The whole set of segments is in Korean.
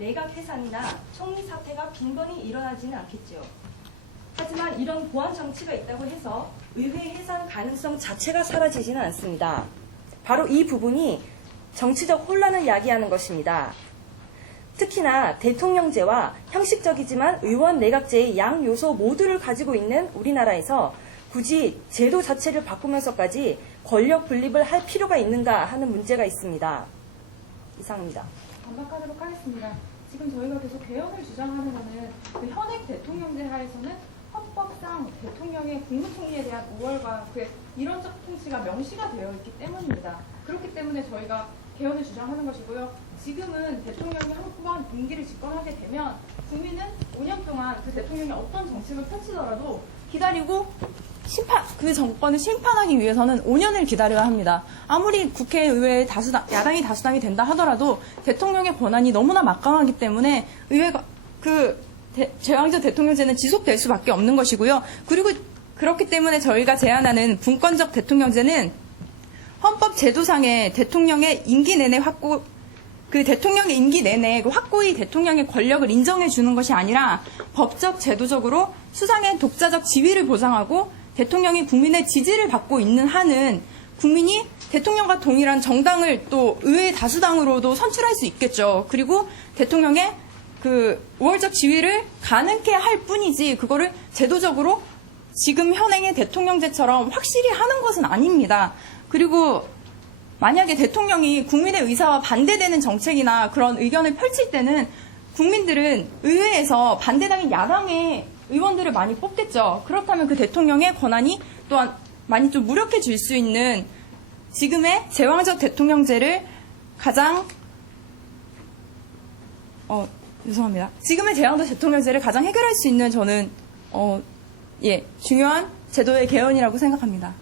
내각 해산이나 총리 사퇴가 빈번히 일어나지는 않겠죠. 하지만 이런 보안 정치가 있다고 해서 의회 해산 가능성 자체가 사라지지는 않습니다. 바로 이 부분이 정치적 혼란을 야기하는 것입니다. 특히나 대통령제와 형식적이지만 의원 내각제의 양 요소 모두를 가지고 있는 우리나라에서 굳이 제도 자체를 바꾸면서까지 권력 분립을 할 필요가 있는가 하는 문제가 있습니다. 이상입니다. 반박하도록 하겠습니다. 지금 저희가 계속 개혁을 주장하는 것은 그 현행 대통령제 하에서는 헌법상 대통령의 국무총리에 대한 우월과 그의 이론적 통치가 명시가 되어 있기 때문입니다. 그렇기 때문에 저희가 개헌을 주장하는 것이고요. 지금은 대통령이 한 번 임기를 집권하게 되면 국민은 5년 동안 그 대통령이 어떤 정책을 펼치더라도 기다리고 그 정권을 심판하기 위해서는 5년을 기다려야 합니다. 아무리 국회의회에 야당이 다수당이 된다 하더라도 대통령의 권한이 너무나 막강하기 때문에 의회가 제왕적 대통령제는 지속될 수밖에 없는 것이고요. 그리고 그렇기 때문에 저희가 제안하는 분권적 대통령제는 헌법 제도상의 대통령의 임기 내내 대통령의 임기 내내 확고히 대통령의 권력을 인정해 주는 것이 아니라 법적 제도적으로 수상의 독자적 지위를 보장하고 대통령이 국민의 지지를 받고 있는 한은 국민이 대통령과 동일한 정당을 또 의회 다수당으로도 선출할 수 있겠죠. 그리고 대통령의 우월적 지위를 가능케 할 뿐이지 그거를 제도적으로 지금 현행의 대통령제처럼 확실히 하는 것은 아닙니다. 그리고 만약에 대통령이 국민의 의사와 반대되는 정책이나 그런 의견을 펼칠 때는 국민들은 의회에서 반대당인 야당의 의원들을 많이 뽑겠죠. 그렇다면 그 대통령의 권한이 또한 많이 좀 무력해질 수 있는 지금의 제왕적 대통령제를 지금의 제왕적 대통령제를 가장 해결할 수 있는 저는 중요한 제도의 개헌이라고 생각합니다.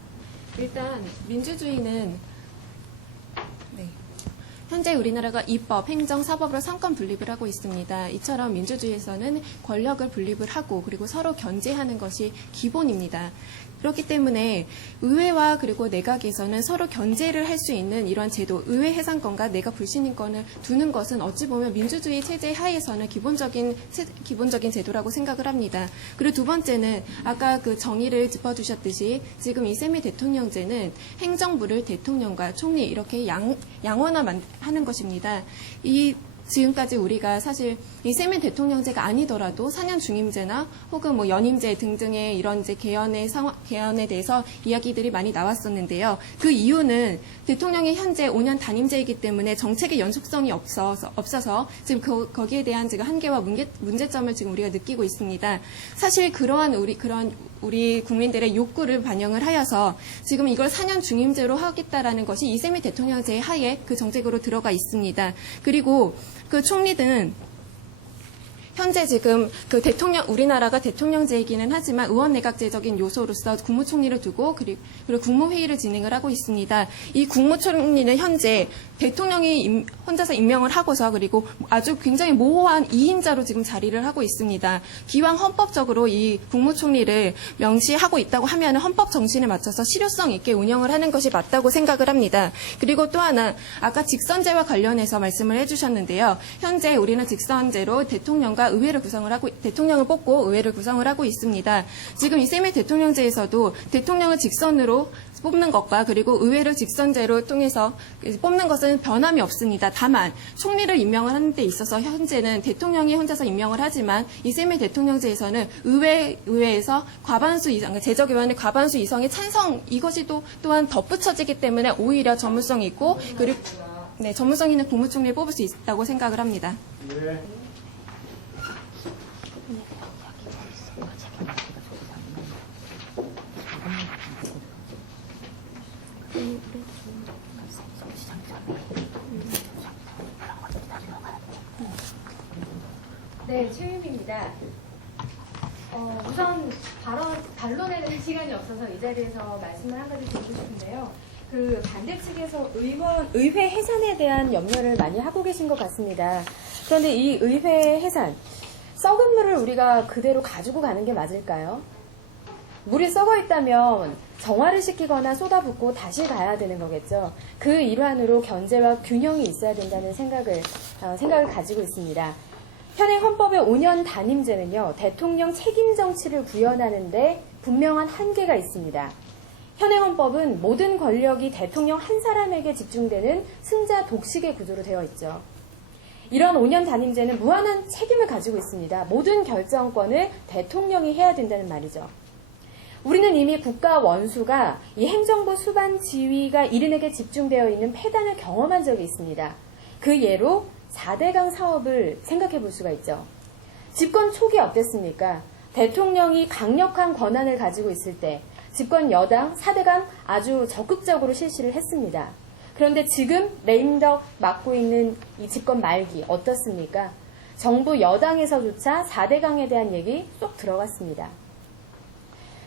일단 민주주의는 현재 우리나라가 입법, 행정, 사법으로 삼권 분립을 하고 있습니다. 이처럼 민주주의에서는 권력을 분립을 하고 그리고 서로 견제하는 것이 기본입니다. 그렇기 때문에 의회와 그리고 내각에서는 서로 견제를 할 수 있는 이러한 제도, 의회 해산권과 내각 불신임권을 두는 것은 어찌 보면 민주주의 체제 하에서는 기본적인 제도라고 생각을 합니다. 그리고 두 번째는 아까 그 정의를 짚어주셨듯이 지금 이세미 대통령제는 행정부를 대통령과 총리 이렇게 양원화하는 것입니다. 지금까지 우리가 사실 이세미 대통령제가 아니더라도 4년 중임제나 혹은 연임제 등등의 이런 이제 개헌에 대해서 이야기들이 많이 나왔었는데요. 그 이유는 대통령이 현재 5년 단임제이기 때문에 정책의 연속성이 없어서 지금 거기에 대한 지금 한계와 문제점을 지금 우리가 느끼고 있습니다. 사실 그러한 우리 국민들의 욕구를 반영을 하여서 지금 이걸 4년 중임제로 하겠다라는 것이 이세미 대통령제 하에 그 정책으로 들어가 있습니다. 그리고 그 총리는 현재 지금 우리나라가 대통령제이기는 하지만 의원내각제적인 요소로서 국무총리를 두고 그리고 국무회의를 진행을 하고 있습니다. 이 국무총리는 현재 대통령이 혼자서 임명을 하고서 그리고 아주 굉장히 모호한 2인자로 지금 자리를 하고 있습니다. 기왕 헌법적으로 이 국무총리를 명시하고 있다고 하면 헌법 정신에 맞춰서 실효성 있게 운영을 하는 것이 맞다고 생각을 합니다. 그리고 또 하나 아까 직선제와 관련해서 말씀을 해주셨는데요. 현재 우리는 직선제로 대통령과 대통령을 뽑고 의회를 구성을 하고 있습니다. 지금 이세미 대통령제에서도 대통령을 직선으로 뽑는 것과 그리고 의회를 직선제로 통해서 뽑는 것은 변함이 없습니다. 다만 총리를 임명을 하는 데 있어서 현재는 대통령이 혼자서 임명을 하지만 이세미 대통령제에서는 의회에서 과반수 이상, 제적의원의 과반수 이상의 찬성 이것이 또한 덧붙여지기 때문에 오히려 전문성이 있고 그리고 전문성 있는 국무총리를 뽑을 수 있다고 생각을 합니다. 네, 최유미입니다. 우선 반론에 대한 시간이 없어서 이 자리에서 말씀을 한 가지 드리고 싶은데요. 반대 측에서 의회 해산에 대한 염려를 많이 하고 계신 것 같습니다. 그런데 이 의회 해산, 썩은 물을 우리가 그대로 가지고 가는 게 맞을까요? 물이 썩어 있다면 정화를 시키거나 쏟아붓고 다시 가야 되는 거겠죠. 그 일환으로 견제와 균형이 있어야 된다는 생각을 가지고 있습니다. 현행 헌법의 5년 단임제는요, 대통령 책임 정치를 구현하는데 분명한 한계가 있습니다. 현행 헌법은 모든 권력이 대통령 한 사람에게 집중되는 승자 독식의 구조로 되어 있죠. 이런 5년 단임제는 무한한 책임을 가지고 있습니다. 모든 결정권을 대통령이 해야 된다는 말이죠. 우리는 이미 국가 원수가 이 행정부 수반 지위가 이른에게 집중되어 있는 폐단을 경험한 적이 있습니다. 그 예로 4대강 사업을 생각해 볼 수가 있죠. 집권 초기 어땠습니까? 대통령이 강력한 권한을 가지고 있을 때 집권 여당 4대강 아주 적극적으로 실시를 했습니다. 그런데 지금 레임덕 맡고 있는 이 집권 말기 어떻습니까? 정부 여당에서조차 4대강에 대한 얘기 쏙 들어갔습니다.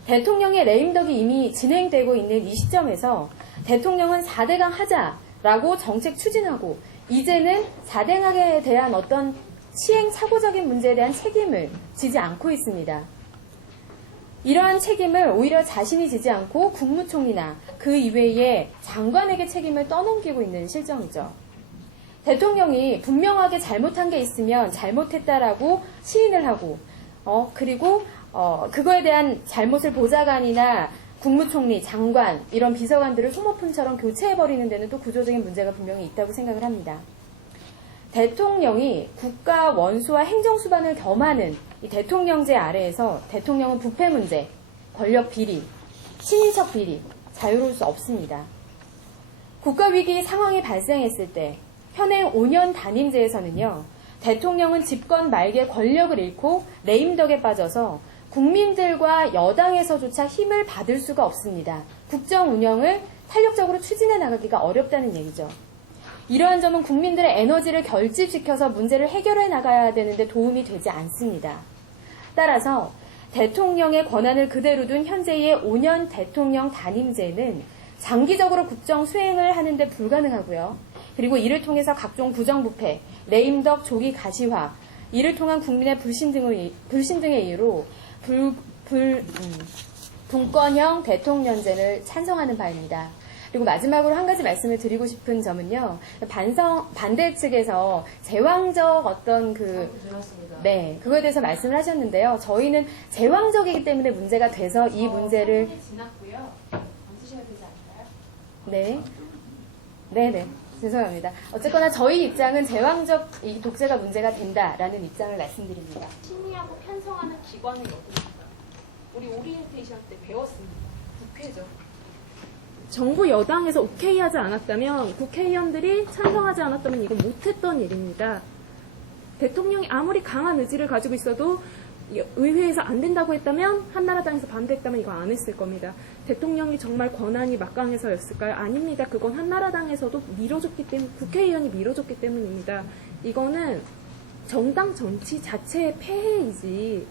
대통령의 레임덕이 이미 진행되고 있는 이 시점에서 대통령은 4대강 하자라고 정책 추진하고 이제는 4대강에 대한 어떤 시행착오적인 문제에 대한 책임을 지지 않고 있습니다. 이러한 책임을 오히려 자신이 지지 않고 국무총리나 그 이외의 장관에게 책임을 떠넘기고 있는 실정이죠. 대통령이 분명하게 잘못한 게 있으면 잘못했다라고 시인을 하고 그리고 그거에 대한 잘못을 보좌관이나 국무총리, 장관 이런 비서관들을 소모품처럼 교체해버리는 데는 또 구조적인 문제가 분명히 있다고 생각을 합니다. 대통령이 국가 원수와 행정수반을 겸하는 이 대통령제 아래에서 대통령은 부패 문제, 권력 비리, 친인척 비리, 자유로울 수 없습니다. 국가위기 상황이 발생했을 때 현행 5년 단임제에서는요. 대통령은 집권 말기에 권력을 잃고 레임덕에 빠져서 국민들과 여당에서조차 힘을 받을 수가 없습니다. 국정 운영을 탄력적으로 추진해 나가기가 어렵다는 얘기죠. 이러한 점은 국민들의 에너지를 결집시켜서 문제를 해결해 나가야 되는데 도움이 되지 않습니다. 따라서 대통령의 권한을 그대로 둔 현재의 5년 대통령 단임제는 장기적으로 국정 수행을 하는데 불가능하고요. 그리고 이를 통해서 각종 부정부패, 레임덕 조기 가시화, 이를 통한 국민의 불신 등의 이유로 분권형 대통령제를 찬성하는 바입니다. 그리고 마지막으로 한 가지 말씀을 드리고 싶은 점은요. 반대 측에서 제왕적 어떤 그거에 대해서 말씀을 하셨는데요. 저희는 제왕적이기 때문에 문제가 돼서 이 문제를 지났고요. 안 쓰셔야 되지 않을까요? 네. 네네. 죄송합니다. 어쨌거나 저희 입장은 제왕적 이 독재가 문제가 된다라는 입장을 말씀드립니다. 심의하고 편성하는 기관은 어디입니까? 우리 오리엔테이션 때 배웠습니다. 국회죠. 정부 여당에서 오케이 하지 않았다면 국회의원들이 찬성하지 않았다면 이건 못했던 일입니다. 대통령이 아무리 강한 의지를 가지고 있어도 의회에서 안 된다고 했다면 한나라당에서 반대했다면 이거 안 했을 겁니다. 대통령이 정말 권한이 막강해서였을까요? 아닙니다. 그건 한나라당에서도 밀어줬기 때문 국회의원이 밀어줬기 때문입니다. 이거는 정당 정치 자체의 폐해이지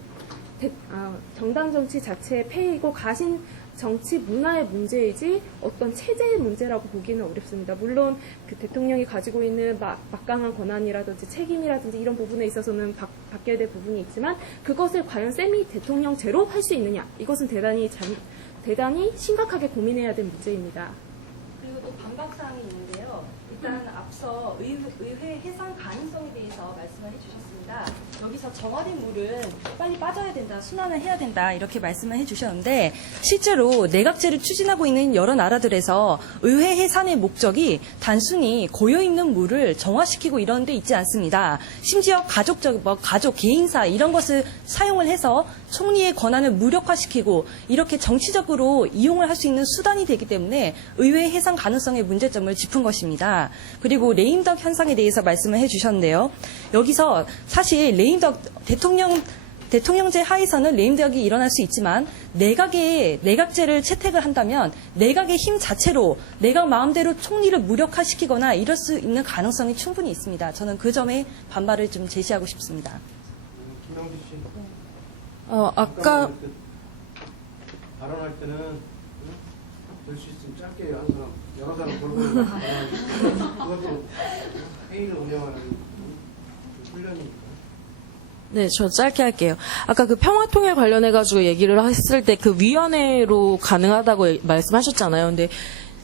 정당 정치 자체의 폐해이고 가신 정치 문화의 문제이지 어떤 체제의 문제라고 보기는 어렵습니다. 물론 그 대통령이 가지고 있는 막강한 권한이라든지 책임이라든지 이런 부분에 있어서는 바뀌어야 될 부분이 있지만 그것을 과연 세미 대통령제로 할 수 있느냐 이것은 대단히 심각하게 고민해야 될 문제입니다. 그리고 또 반박사항이 있는데요. 일단 앞서 의회 해산 가능성에 대해서 말씀을 해주셨습니다. 여기서 정화된 물은 빨리 빠져야 된다, 순환을 해야 된다 이렇게 말씀을 해주셨는데 실제로 내각제를 추진하고 있는 여러 나라들에서 의회 해산의 목적이 단순히 고여있는 물을 정화시키고 이런 데 있지 않습니다. 심지어 가족 개인사 이런 것을 사용을 해서 총리의 권한을 무력화시키고 이렇게 정치적으로 이용을 할 수 있는 수단이 되기 때문에 의회 해산 가능성의 문제점을 짚은 것입니다. 그리고 레임덕 현상에 대해서 말씀을 해주셨는데요. 여기서 사실 레임덕 대통령제 하에서는 레임덕이 일어날 수 있지만 내각제를 채택을 한다면 내각의 힘 자체로 내각 마음대로 총리를 무력화시키거나 이럴 수 있는 가능성이 충분히 있습니다. 저는 그 점에 반발을 좀 제시하고 싶습니다. 김영주 씨. 아까 발언할 때는 될 수 있으면 짧게 한 사람, 여러 사람 골고루 발언하고 그것도 회의를 운영하는 훈련이니까. 네, 저 짧게 할게요. 아까 그 평화통일 관련해가지고 얘기를 했을 때 그 위원회로 가능하다고 말씀하셨잖아요. 근데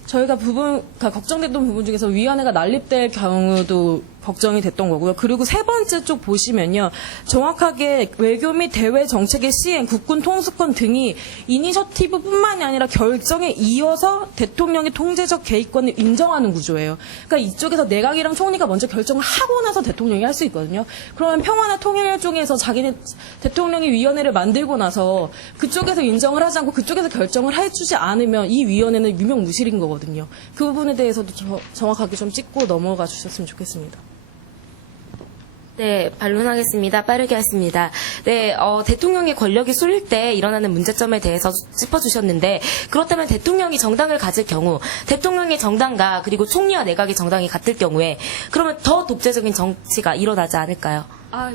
저희가 걱정됐던 부분 중에서 위원회가 난립될 경우도 걱정이 됐던 거고요. 그리고 세 번째 쪽 보시면요. 정확하게 외교 및 대외 정책의 시행, 국군 통수권 등이 이니셔티브뿐만이 아니라 결정에 이어서 대통령의 통제적 개입권을 인정하는 구조예요. 그러니까 이쪽에서 내각이랑 총리가 먼저 결정을 하고 나서 대통령이 할 수 있거든요. 그러면 평화나 통일 쪽에서 자기네 대통령이 위원회를 만들고 나서 그쪽에서 인정을 하지 않고 그쪽에서 결정을 해주지 않으면 이 위원회는 유명무실인 거거든요. 그 부분에 대해서도 정확하게 좀 짚고 넘어가 주셨으면 좋겠습니다. 네, 반론하겠습니다. 빠르게 하겠습니다. 네, 대통령의 권력이 쏠릴 때 일어나는 문제점에 대해서 짚어주셨는데, 그렇다면 대통령이 정당을 가질 경우, 대통령의 정당과 그리고 총리와 내각의 정당이 같을 경우에, 그러면 더 독재적인 정치가 일어나지 않을까요?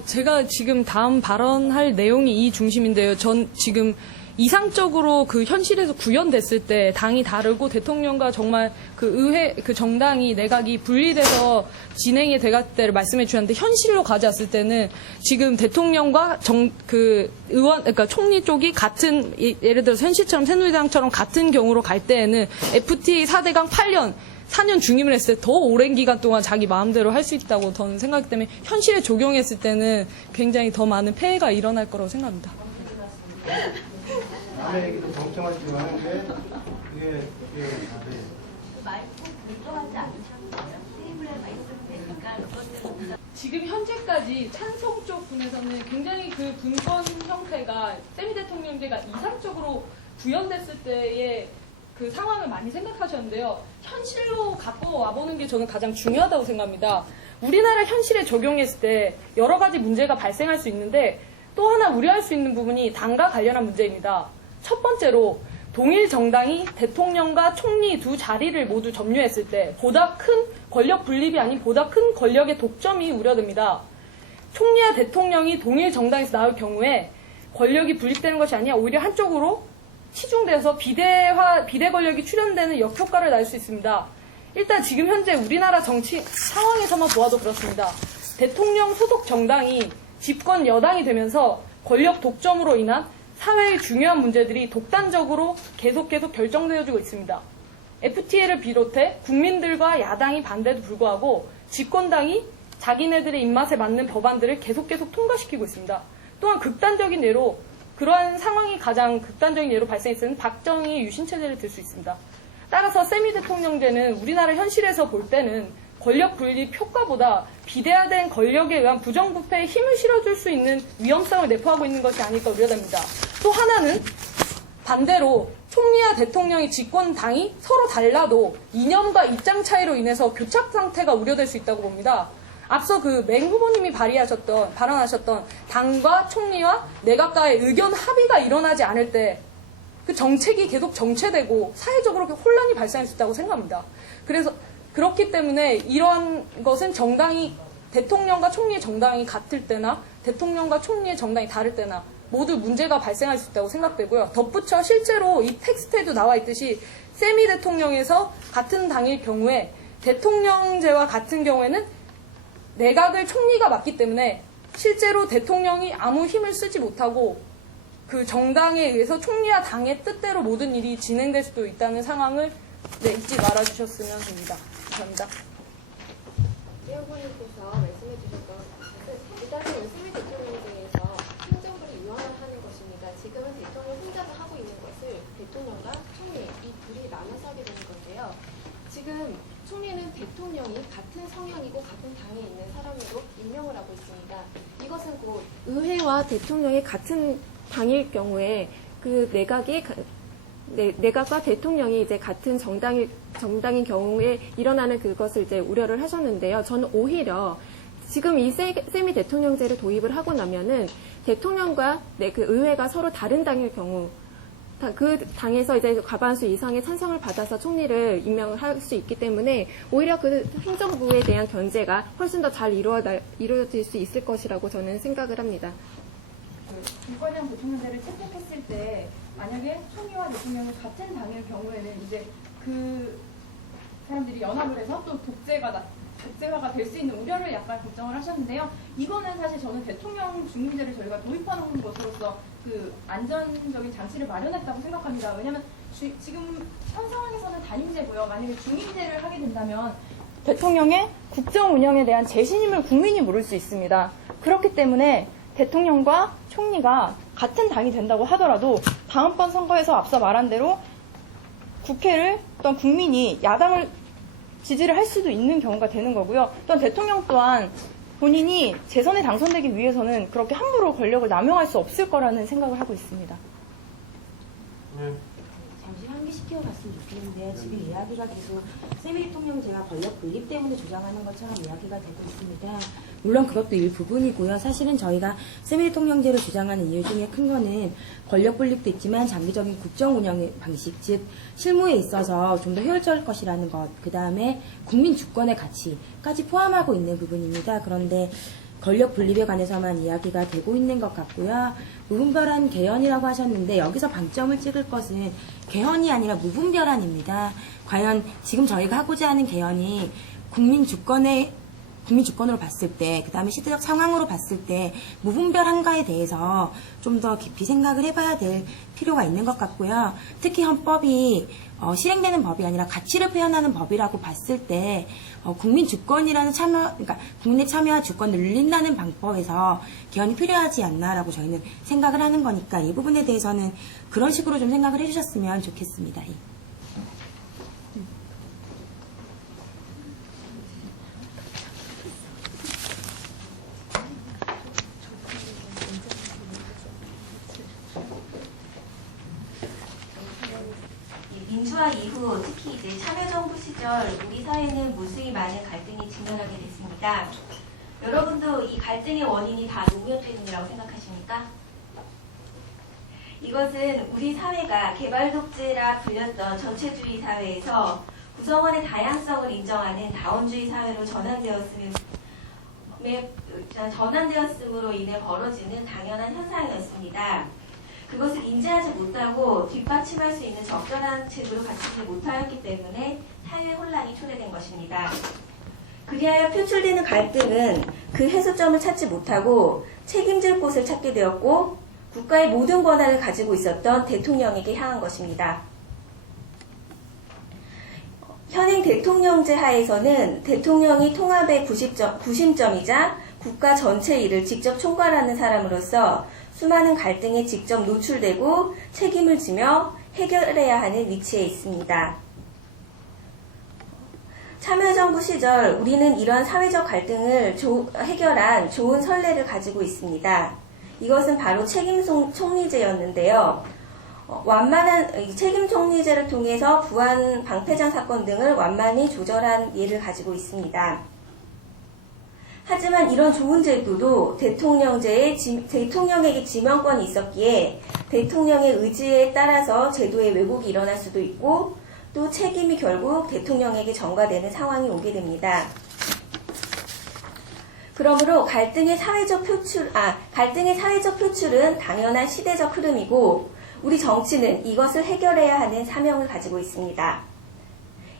제가 지금 다음 발언할 내용이 이 중심인데요. 전 지금 이상적으로 그 현실에서 구현됐을 때 당이 다르고 대통령과 정말 그 의회, 그 정당이, 내각이 분리돼서 진행이 돼갈 때를 말씀해 주셨는데 현실로 가져왔을 때는 지금 대통령과 그러니까 총리 쪽이 같은, 예를 들어서 현실처럼 새누리당처럼 같은 경우로 갈 때에는 FTA 4대강 4년 중임을 했을 때 더 오랜 기간 동안 자기 마음대로 할 수 있다고 저는 생각하기 때문에 현실에 적용했을 때는 굉장히 더 많은 폐해가 일어날 거라고 생각합니다. 남의 얘기도 정청하지만 하는데 그게 지금 현재까지 찬성 쪽 분에서는 굉장히 그 분권 형태가 세미 대통령제가 이상적으로 구현됐을 때의 그 상황을 많이 생각하셨는데요. 현실로 갖고 와보는 게 저는 가장 중요하다고 생각합니다. 우리나라 현실에 적용했을 때 여러 가지 문제가 발생할 수 있는데 또 하나 우려할 수 있는 부분이 당과 관련한 문제입니다. 첫 번째로 동일 정당이 대통령과 총리 두 자리를 모두 점유했을 때 보다 큰 권력 분립이 아닌 보다 큰 권력의 독점이 우려됩니다. 총리와 대통령이 동일 정당에서 나올 경우에 권력이 분립되는 것이 아니라 오히려 한쪽으로 치중돼서 비대 권력이 출현되는 역효과를 날 수 있습니다. 일단 지금 현재 우리나라 정치 상황에서만 보아도 그렇습니다. 대통령 소속 정당이 집권 여당이 되면서 권력 독점으로 인한 사회의 중요한 문제들이 독단적으로 계속 결정되어지고 있습니다. FTA를 비롯해 국민들과 야당이 반대도 불구하고 집권당이 자기네들의 입맛에 맞는 법안들을 계속 통과시키고 있습니다. 또한 극단적인 예로 그러한 상황이 가장 극단적인 예로 발생했을 때는 박정희 유신체제를 들 수 있습니다. 따라서 세미 대통령제는 우리나라 현실에서 볼 때는 권력 분립 효과보다 비대화된 권력에 의한 부정부패에 힘을 실어줄 수 있는 위험성을 내포하고 있는 것이 아닐까 우려됩니다. 또 하나는 반대로 총리와 대통령의 집권당이 서로 달라도 이념과 입장 차이로 인해서 교착 상태가 우려될 수 있다고 봅니다. 앞서 그 맹 후보님이 발언하셨던 당과 총리와 내각과의 의견 합의가 일어나지 않을 때 그 정책이 계속 정체되고 사회적으로 혼란이 발생할 수 있다고 생각합니다. 그래서 그렇기 때문에 이러한 것은 정당이 대통령과 총리의 정당이 같을 때나 대통령과 총리의 정당이 다를 때나 모두 문제가 발생할 수 있다고 생각되고요. 덧붙여 실제로 이 텍스트에도 나와 있듯이 세미 대통령에서 같은 당일 경우에 대통령제와 같은 경우에는 내각을 총리가 맡기 때문에 실제로 대통령이 아무 힘을 쓰지 못하고 그 정당에 의해서 총리와 당의 뜻대로 모든 일이 진행될 수도 있다는 상황을 잊지 말아주셨으면 됩니다. 감사합니다. 의원님께서 말씀해 주셨던 것은 일단은 세미 대통령제에서 행정부를 이완화하는 것입니다. 지금은 대통령 혼자가 하고 있는 것을 대통령과 총리 이 둘이 나눠서 하게 되는 건데요. 지금 총리는 대통령이 같은 성향이고 같은 당에 있는 사람으로 임명을 하고 있습니다. 이것은 곧 의회와 대통령이 같은 당일 경우에 그 내각과 대통령이 이제 같은 정당인 경우에 일어나는 그것을 이제 우려를 하셨는데요. 저는 오히려 지금 이 세미 대통령제를 도입을 하고 나면은 대통령과 그 의회가 서로 다른 당일 경우 그 당에서 이제 과반수 이상의 찬성을 받아서 총리를 임명을 할 수 있기 때문에 오히려 그 행정부에 대한 견제가 훨씬 더 잘 이루어질 수 있을 것이라고 저는 생각을 합니다. 김건영 대통령제를 채택했을 때 만약에 총리와 대통령이 같은 당일 경우에는 이제 그 사람들이 연합을 해서 또 독재가 극대화가 될 수 있는 우려를 약간 걱정을 하셨는데요. 이거는 사실 저는 대통령 중임제를 저희가 도입하는 것으로서 그 안전적인 장치를 마련했다고 생각합니다. 왜냐하면 지금 현 상황에서는 단임제고요. 만약에 중임제를 하게 된다면 대통령의 국정 운영에 대한 재신임을 국민이 물을 수 있습니다. 그렇기 때문에 대통령과 총리가 같은 당이 된다고 하더라도 다음번 선거에서 앞서 말한 대로 국회를 또한 국민이 야당을 지지를 할 수도 있는 경우가 되는 거고요. 또한 대통령 또한 본인이 재선에 당선되기 위해서는 그렇게 함부로 권력을 남용할 수 없을 거라는 생각을 하고 있습니다. 네. 잠시 환기시켜 봤으면 좋겠는데요. 지금 이야기가 계속 세미 대통령제가 권력 분립 때문에 조장하는 것처럼 이야기가 되고 있습니다. 물론 그것도 일부분이고요. 사실은 저희가 세미 대통령제를 주장하는 이유 중에 큰 거는 권력 분립도 있지만 장기적인 국정 운영의 방식, 즉 실무에 있어서 좀 더 효율적일 것이라는 것, 그 다음에 국민 주권의 가치까지 포함하고 있는 부분입니다. 그런데 권력 분립에 관해서만 이야기가 되고 있는 것 같고요. 무분별한 개헌이라고 하셨는데 여기서 방점을 찍을 것은 개헌이 아니라 무분별한입니다. 과연 지금 저희가 하고자 하는 개헌이 국민 주권으로 봤을 때, 그 다음에 시대적 상황으로 봤을 때 무분별한가에 대해서 좀 더 깊이 생각을 해봐야 될 필요가 있는 것 같고요. 특히 헌법이 실행되는 법이 아니라 가치를 표현하는 법이라고 봤을 때 국민 주권이라는 그러니까 국민의 참여와 주권을 늘린다는 방법에서 개헌이 필요하지 않나라고 저희는 생각을 하는 거니까 이 부분에 대해서는 그런 식으로 좀 생각을 해주셨으면 좋겠습니다. 예. 민주화 이후 특히 이제 참여정부 시절 우리 사회는 무수히 많은 갈등이 직면하게 됐습니다. 여러분도 이 갈등의 원인이 다 노무현 때문이라고 생각하십니까? 이것은 우리 사회가 개발 독재라 불렸던 전체주의 사회에서 구성원의 다양성을 인정하는 다원주의 사회로 전환되었음으로 인해 벌어지는 당연한 현상이었습니다. 그것을 인지하지 못하고 뒷받침할 수 있는 적절한 제도를 갖추지 못하였기 때문에 사회 혼란이 초래된 것입니다. 그리하여 표출되는 갈등은 그 해소점을 찾지 못하고 책임질 곳을 찾게 되었고 국가의 모든 권한을 가지고 있었던 대통령에게 향한 것입니다. 현행 대통령제 하에서는 대통령이 통합의 구심점이자 국가 전체 일을 직접 총괄하는 사람으로서 수많은 갈등에 직접 노출되고 책임을 지며 해결해야 하는 위치에 있습니다. 참여정부 시절 우리는 이러한 사회적 갈등을 해결한 좋은 선례를 가지고 있습니다. 이것은 바로 책임 총리제였는데요. 완만한 책임 총리제를 통해서 부안 방패장 사건 등을 완만히 조절한 예를 가지고 있습니다. 하지만 이런 좋은 제도도 대통령에게 지명권이 있었기에 대통령의 의지에 따라서 제도의 왜곡이 일어날 수도 있고 또 책임이 결국 대통령에게 전가되는 상황이 오게 됩니다. 그러므로 갈등의 사회적 표출은 당연한 시대적 흐름이고 우리 정치는 이것을 해결해야 하는 사명을 가지고 있습니다.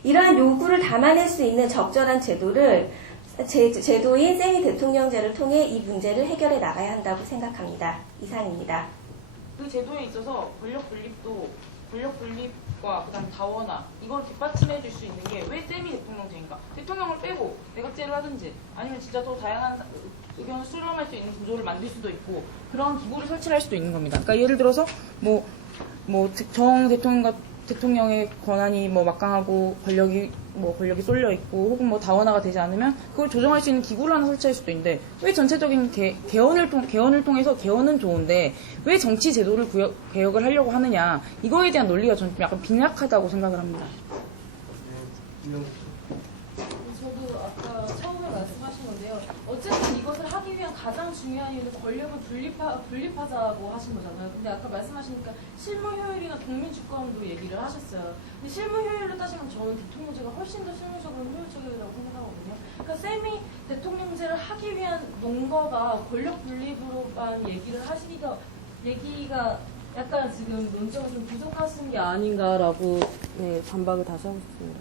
이러한 요구를 담아낼 수 있는 적절한 제도인 세미 대통령제를 통해 이 문제를 해결해 나가야 한다고 생각합니다. 이상입니다. 그 제도에 있어서 권력 분립과 그다음 다원화 이걸 뒷받침해 줄 수 있는 게 왜 세미 대통령제인가? 대통령을 빼고 내각제를 하든지 아니면 진짜 더 다양한 의견을 수렴할 수 있는 구조를 만들 수도 있고 그런 기구를 설치할 수도 있는 겁니다. 그러니까 예를 들어서 정 대통령의 권한이 막강하고 권력이 쏠려 있고 혹은 다원화가 되지 않으면 그걸 조정할 수 있는 기구를 하나 설치할 수도 있는데 왜 전체적인 개헌을 통해서 개헌은 좋은데 왜 정치 제도를 개혁을 하려고 하느냐 이거에 대한 논리가 좀 약간 빈약하다고 생각을 합니다. 저도 아까 처음에 말씀하신 건데요. 어쨌든 이것을 하기 위한 가장 중요한 이유는 권력을 분립하자고 하신 거잖아요. 근데 아까 말씀하시니까 실무 효율이나 국민 주권도 얘기를 하셨어요. 근데 실무 효율로 따지면 저는 대통령제가 훨씬 더 실무적으로 효율적이라고 생각하거든요. 그러니까 세미 대통령제를 하기 위한 논거가 권력 분립으로만 얘기가 약간 지금 논점이 좀 부족하신 게 아닌가라고 반박을 다시 하고 싶습니다.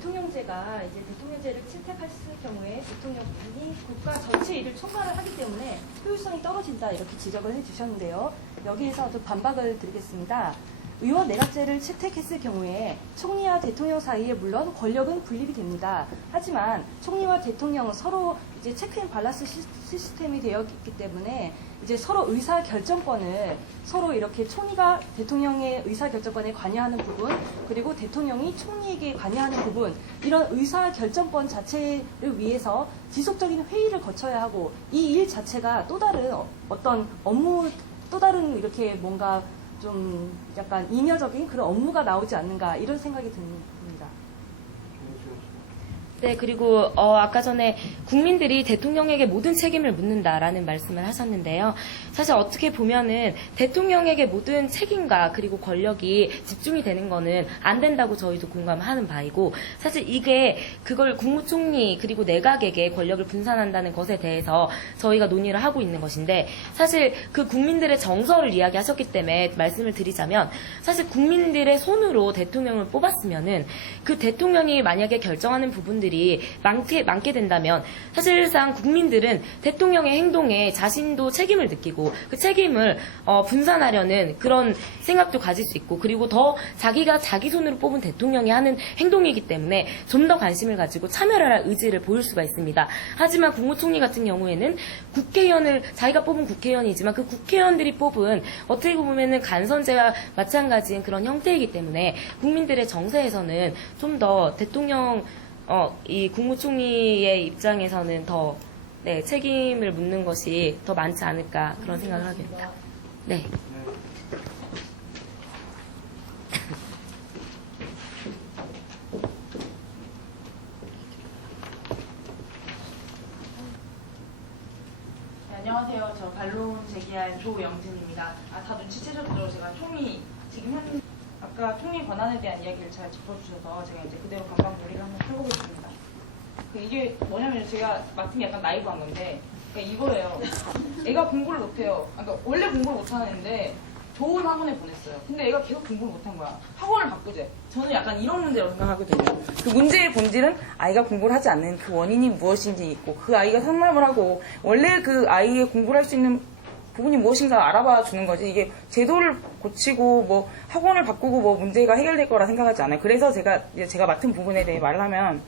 대통령제가 이제 대통령제를 채택했을 경우에 대통령이 국가 전체 일을 총괄을 하기 때문에 효율성이 떨어진다 이렇게 지적을 해주셨는데요. 여기에서 좀 반박을 드리겠습니다. 의원 내각제를 채택했을 경우에 총리와 대통령 사이에 물론 권력은 분립이 됩니다. 하지만 총리와 대통령은 서로 이제 체크 앤 밸런스 시스템이 되어 있기 때문에 이제 서로 의사 결정권을 서로 이렇게 총리가 대통령의 의사 결정권에 관여하는 부분 그리고 대통령이 총리에게 관여하는 부분 이런 의사 결정권 자체를 위해서 지속적인 회의를 거쳐야 하고 이 일 자체가 또 다른 어떤 업무 또 다른 이렇게 뭔가 좀 약간 잉여적인 그런 업무가 나오지 않는가 이런 생각이 듭니다. 네, 그리고 아까 전에 국민들이 대통령에게 모든 책임을 묻는다라는 말씀을 하셨는데요. 사실 어떻게 보면은 대통령에게 모든 책임과 그리고 권력이 집중이 되는 거는 안 된다고 저희도 공감하는 바이고 사실 이게 그걸 국무총리 그리고 내각에게 권력을 분산한다는 것에 대해서 저희가 논의를 하고 있는 것인데 사실 그 국민들의 정서를 이야기하셨기 때문에 말씀을 드리자면 사실 국민들의 손으로 대통령을 뽑았으면은 그 대통령이 만약에 결정하는 부분들이 많게 된다면 사실상 국민들은 대통령의 행동에 자신도 책임을 느끼고 그 책임을 분산하려는 그런 생각도 가질 수 있고 그리고 더 자기가 자기 손으로 뽑은 대통령이 하는 행동이기 때문에 좀 더 관심을 가지고 참여를 할 의지를 보일 수가 있습니다. 하지만 국무총리 같은 경우에는 국회의원을 자기가 뽑은 국회의원이지만 그 국회의원들이 뽑은 어떻게 보면은 간선제와 마찬가지인 그런 형태이기 때문에 국민들의 정세에서는 좀 더 대통령 이 국무총리의 입장에서는 더 책임을 묻는 것이 더 많지 않을까 그런 생각을 하게 됩니다. 네. 네, 안녕하세요. 저 반론 제기할 조영진입니다. 다 눈치채셨죠? 제가 총리 지금 아까 총리 권한에 대한 이야기를 잘 짚어주셔서 제가 이제 그대로 반박 논의를 한번 해보겠습니다. 이게 뭐냐면 제가 맡은 게 약간 나이브한 건데 이거예요. 애가 공부를 못해요. 그러니까 원래 공부를 못하는 애인데 좋은 학원에 보냈어요. 근데 애가 계속 공부를 못한 거야. 학원을 바꾸재. 저는 약간 이런 문제라고 생각하거든요. 그 문제의 본질은 아이가 공부를 하지 않는 그 원인이 무엇인지 있고 그 아이가 상담을 하고 원래 그 아이의 공부를 할 수 있는 부분이 무엇인가 알아봐 주는 거지. 이게 제도를 고치고 뭐 학원을 바꾸고 뭐 문제가 해결될 거라 생각하지 않아요. 그래서 제가 맡은 부분에 대해 말을 하면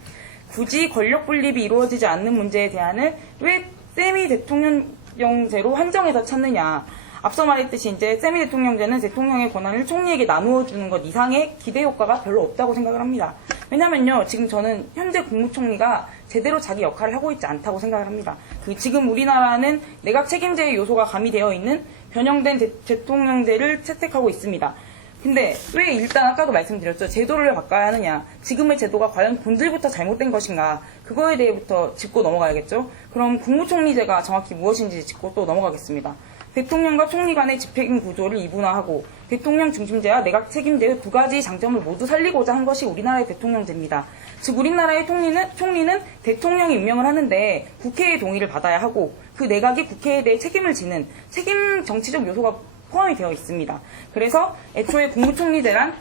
굳이 권력 분립이 이루어지지 않는 문제에 대한을 왜 세미 대통령제로 한정해서 찾느냐. 앞서 말했듯이 이제 세미 대통령제는 대통령의 권한을 총리에게 나누어 주는 것 이상의 기대 효과가 별로 없다고 생각을 합니다. 왜냐면요, 지금 저는 현재 국무총리가 제대로 자기 역할을 하고 있지 않다고 생각을 합니다. 지금 우리나라는 내각 책임제의 요소가 가미되어 있는 변형된 대통령제를 채택하고 있습니다. 근데 왜 일단 아까도 말씀드렸죠. 제도를 바꿔야 하느냐. 지금의 제도가 과연 본질부터 잘못된 것인가. 그거에 대해부터 짚고 넘어가야겠죠. 그럼 국무총리제가 정확히 무엇인지 짚고 또 넘어가겠습니다. 대통령과 총리 간의 집행인 구조를 이분화하고 대통령 중심제와 내각 책임제의 두 가지 장점을 모두 살리고자 한 것이 우리나라의 대통령제입니다. 즉 우리나라의 총리는 대통령이 임명을 하는데 국회의 동의를 받아야 하고 그 내각이 국회에 대해 책임을 지는 책임 정치적 요소가 포함이 되어 있습니다. 그래서 애초에 국무총리제란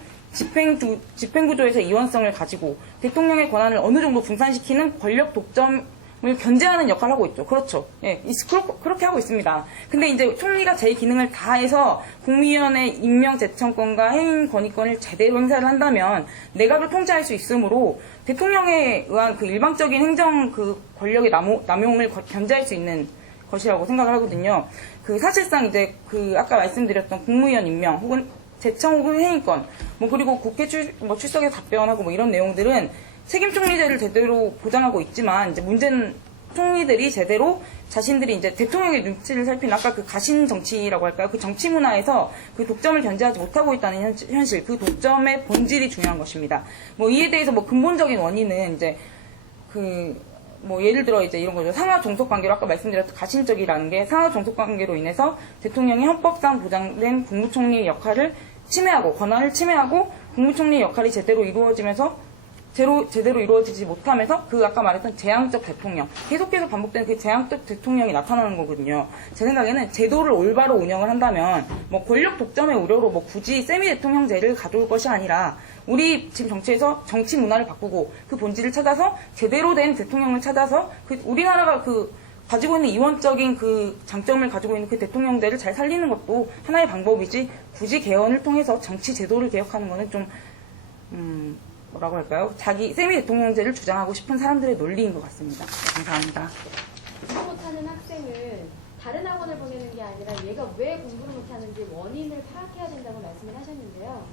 집행구조에서 이원성을 가지고 대통령의 권한을 어느 정도 분산시키는 권력 독점을 견제하는 역할을 하고 있죠. 그렇죠. 예, 그렇게 하고 있습니다. 근데 이제 총리가 제 기능을 다해서 국무위원회 임명 제청권과 해임 건의권을 제대로 행사를 한다면 내각을 통제할 수 있으므로 대통령에 의한 그 일방적인 행정 그 권력의 남용을 견제할 수 있는 것이라고 생각을 하거든요. 사실상 이제 아까 말씀드렸던 국무위원 임명 혹은 제청 혹은 해임권 그리고 국회 출석에 답변하고 이런 내용들은 책임 총리제를 제대로 보장하고 있지만 이제 문제는 총리들이 제대로 자신들이 이제 대통령의 눈치를 살피는 아까 그 가신 정치라고 할까요? 그 정치 문화에서 그 독점을 견제하지 못하고 있다는 현실, 그 독점의 본질이 중요한 것입니다. 이에 대해서 근본적인 원인은 이제 예를 들어 이제 이런 거죠. 상하 종속 관계로 아까 말씀드렸던 가신적이라는 게 상하 종속 관계로 인해서 대통령이 헌법상 보장된 국무총리의 역할을 침해하고 권한을 침해하고 국무총리의 역할이 제대로 이루어지면서 제대로 이루어지지 못하면서 아까 말했던 재앙적 대통령 계속해서 반복되는 그 재앙적 대통령이 나타나는 거거든요. 제 생각에는 제도를 올바로 운영을 한다면 권력 독점의 우려로 굳이 세미 대통령제를 가져올 것이 아니라 우리 지금 정치에서 정치 문화를 바꾸고 그 본질을 찾아서 제대로 된 대통령을 찾아서 우리나라가 가지고 있는 이원적인 그 장점을 가지고 있는 그 대통령제를 잘 살리는 것도 하나의 방법이지 굳이 개헌을 통해서 정치 제도를 개혁하는 거는 좀 뭐라고 할까요? 자기 세미 대통령제를 주장하고 싶은 사람들의 논리인 것 같습니다. 감사합니다. 공부 못하는 학생을 다른 학원을 보내는 게 아니라 얘가 왜 공부를 못하는지 원인을 파악해야 된다고 말씀을 하셨는데요.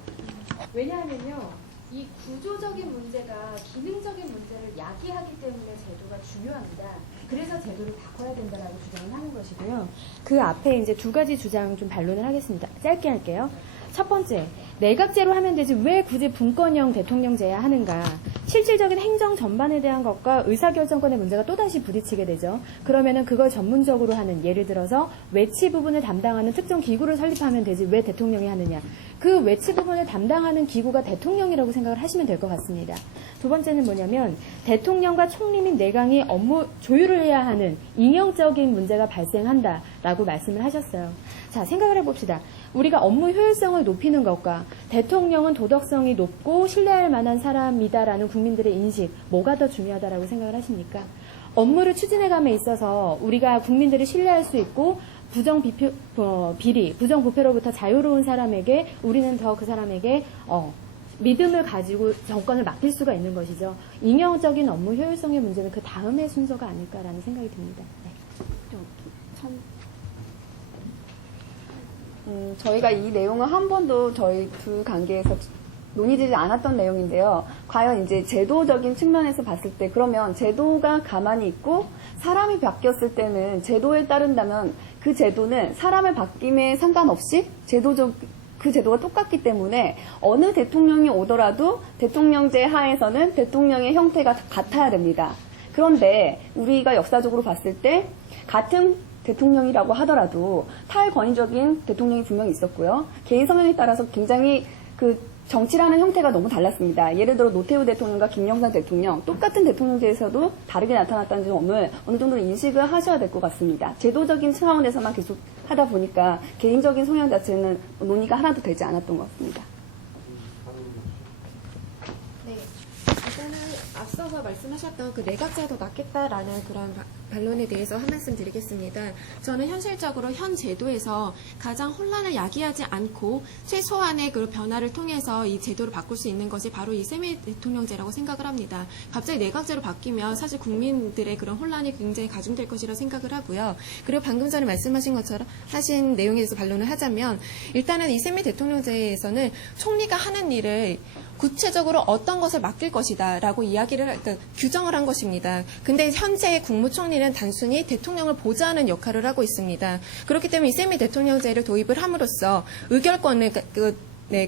왜냐하면요, 이 구조적인 문제가 기능적인 문제를 야기하기 때문에 제도가 중요합니다. 그래서 제도를 바꿔야 된다라고 주장을 하는 것이고요. 그 앞에 이제 두 가지 주장 좀 반론을 하겠습니다. 짧게 할게요. 첫 번째, 내각제로 하면 되지 왜 굳이 분권형 대통령제야 하는가. 실질적인 행정 전반에 대한 것과 의사결정권의 문제가 또다시 부딪히게 되죠. 그러면은 그걸 전문적으로 하는, 예를 들어서 외치 부분을 담당하는 특정 기구를 설립하면 되지 왜 대통령이 하느냐. 그 외치 부분을 담당하는 기구가 대통령이라고 생각을 하시면 될 것 같습니다. 두 번째는 뭐냐면 대통령과 총리 및 내각이 업무 조율을 해야 하는 인형적인 문제가 발생한다라고 말씀을 하셨어요. 자, 생각을 해봅시다. 우리가 업무 효율성을 높이는 것과 대통령은 도덕성이 높고 신뢰할 만한 사람이다라는 국민들의 인식, 뭐가 더 중요하다라고 생각을 하십니까? 업무를 추진해감에 있어서 우리가 국민들을 신뢰할 수 있고 비리, 부정부패로부터 자유로운 사람에게 우리는 더 그 사람에게 믿음을 가지고 정권을 맡길 수가 있는 것이죠. 인형적인 업무 효율성의 문제는 그 다음의 순서가 아닐까라는 생각이 듭니다. 네. 저희가 이 내용은 한 번도 저희 두 관계에서 논의되지 않았던 내용인데요. 과연 이제 제도적인 측면에서 봤을 때 그러면 제도가 가만히 있고 사람이 바뀌었을 때는 제도에 따른다면 그 제도는 사람의 바뀜에 상관없이 그 제도가 똑같기 때문에 어느 대통령이 오더라도 대통령제 하에서는 대통령의 형태가 같아야 됩니다. 그런데 우리가 역사적으로 봤을 때 같은 대통령이라고 하더라도 탈권위적인 대통령이 분명히 있었고요. 개인 성향에 따라서 굉장히 그 정치라는 형태가 너무 달랐습니다. 예를 들어 노태우 대통령과 김영삼 대통령 똑같은 대통령제에서도 다르게 나타났다는 점을 어느 정도 인식을 하셔야 될 것 같습니다. 제도적인 차원에서만 계속 하다 보니까 개인적인 성향 자체는 논의가 하나도 되지 않았던 것 같습니다. 네, 일단은 앞서서 말씀하셨던 그 내각제가 더 낫겠다라는 그런 반론에 대해서 한 말씀 드리겠습니다. 저는 현실적으로 현 제도에서 가장 혼란을 야기하지 않고 최소한의 그 변화를 통해서 이 제도를 바꿀 수 있는 것이 바로 이 세미 대통령제라고 생각을 합니다. 갑자기 내각제로 바뀌면 사실 국민들의 그런 혼란이 굉장히 가중될 것이라고 생각을 하고요. 그리고 방금 전에 말씀하신 것처럼 하신 내용에 대해서 반론을 하자면 일단은 이 세미 대통령제에서는 총리가 하는 일을 구체적으로 어떤 것을 맡길 것이다라고 그러니까 규정을 한 것입니다. 근데 현재 국무총리는 단순히 대통령을 보좌하는 역할을 하고 있습니다. 그렇기 때문에 이 세미 대통령제를 도입을 함으로써 의결권을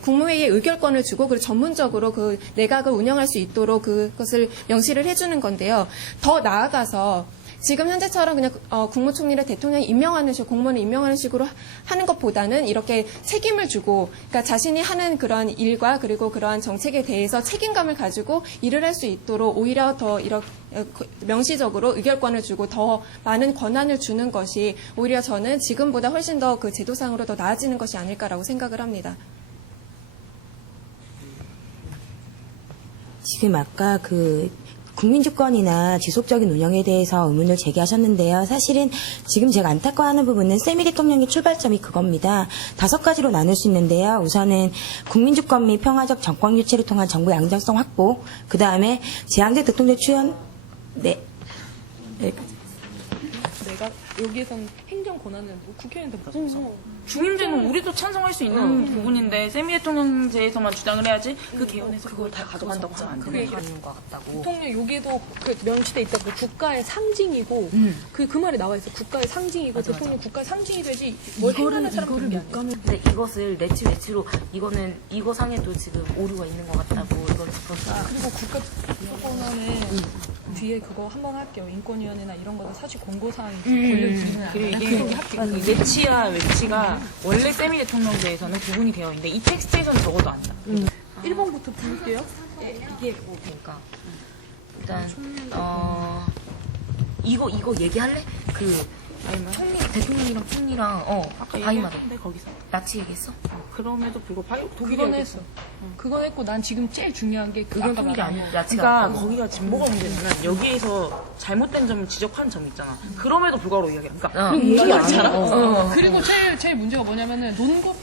국무회의에 의결권을 주고 그리고 전문적으로 그 내각을 운영할 수 있도록 그것을 명시를 해주는 건데요. 더 나아가서 지금 현재처럼 그냥 국무총리를 대통령이 임명하는 식, 공무원을 임명하는 식으로 하는 것보다는 이렇게 책임을 주고, 그러니까 자신이 하는 그러한 일과 그리고 그러한 정책에 대해서 책임감을 가지고 일을 할 수 있도록 오히려 더 이렇게 명시적으로 의결권을 주고 더 많은 권한을 주는 것이 오히려 저는 지금보다 훨씬 더 그 제도상으로 더 나아지는 것이 아닐까라고 생각을 합니다. 지금 아까 국민주권이나 지속적인 운영에 대해서 의문을 제기하셨는데요. 사실은 지금 제가 안타까워하는 부분은 세미 대통령의 출발점이 그겁니다. 5가지로 나눌 수 있는데요. 우선은 국민주권 및 평화적 정권 유치를 통한 정부 양정성 확보, 그 다음에 제한적 대통령 출연, 네. 내가 여기에선 행정 권한은 국회의원한테 못 줘. 중임제는 우리도 찬성할 수 있는 부분인데 세미 대통령제에서만 주장을 해야지 그 개헌에서 그걸 다 가져간다고 하면 안 되는 것 같다고. 대통령 여기에도 명시돼 있다고 국가의 상징이고 그 말에 나와 있어. 국가의 상징이고 대통령 국가의 상징이 되지 뭘 행하는 사람들이 못 가면. 근데 이것을 내치 외치로 이거는 이거 상에도 지금 오류가 있는 것 같다고 이걸 짚었어요. 그리고 국가권한에 뒤에 그거 한번 할게요. 인권위원회나 이런 거는 사실 권고사항이 걸려있는 그리고 이게 내치와 외치가 원래 세미 대통령제에서는 구분이 되어 있는데 이 텍스트에서는 적어도 안 나. 1번부터 부를게요. 이게 그러니까 일단 이거 얘기할래? 총리 대통령이랑 총리랑 아까 바이마르 얘기했는데 거기서 나치 얘기했어? 그럼에도 불구하고 그거는 했어. 그건 했고 난 지금 제일 중요한 게 의견 아까 통일이 말한 아니야. 그러니까 거기가 진보가 문제냐면 여기에서 잘못된 점을 지적하는 점이 있잖아. 그럼에도 불구하고 이야기야. 그러니까 얘기 안 하잖아. 그리고 제일 문제가 뭐냐면은 논거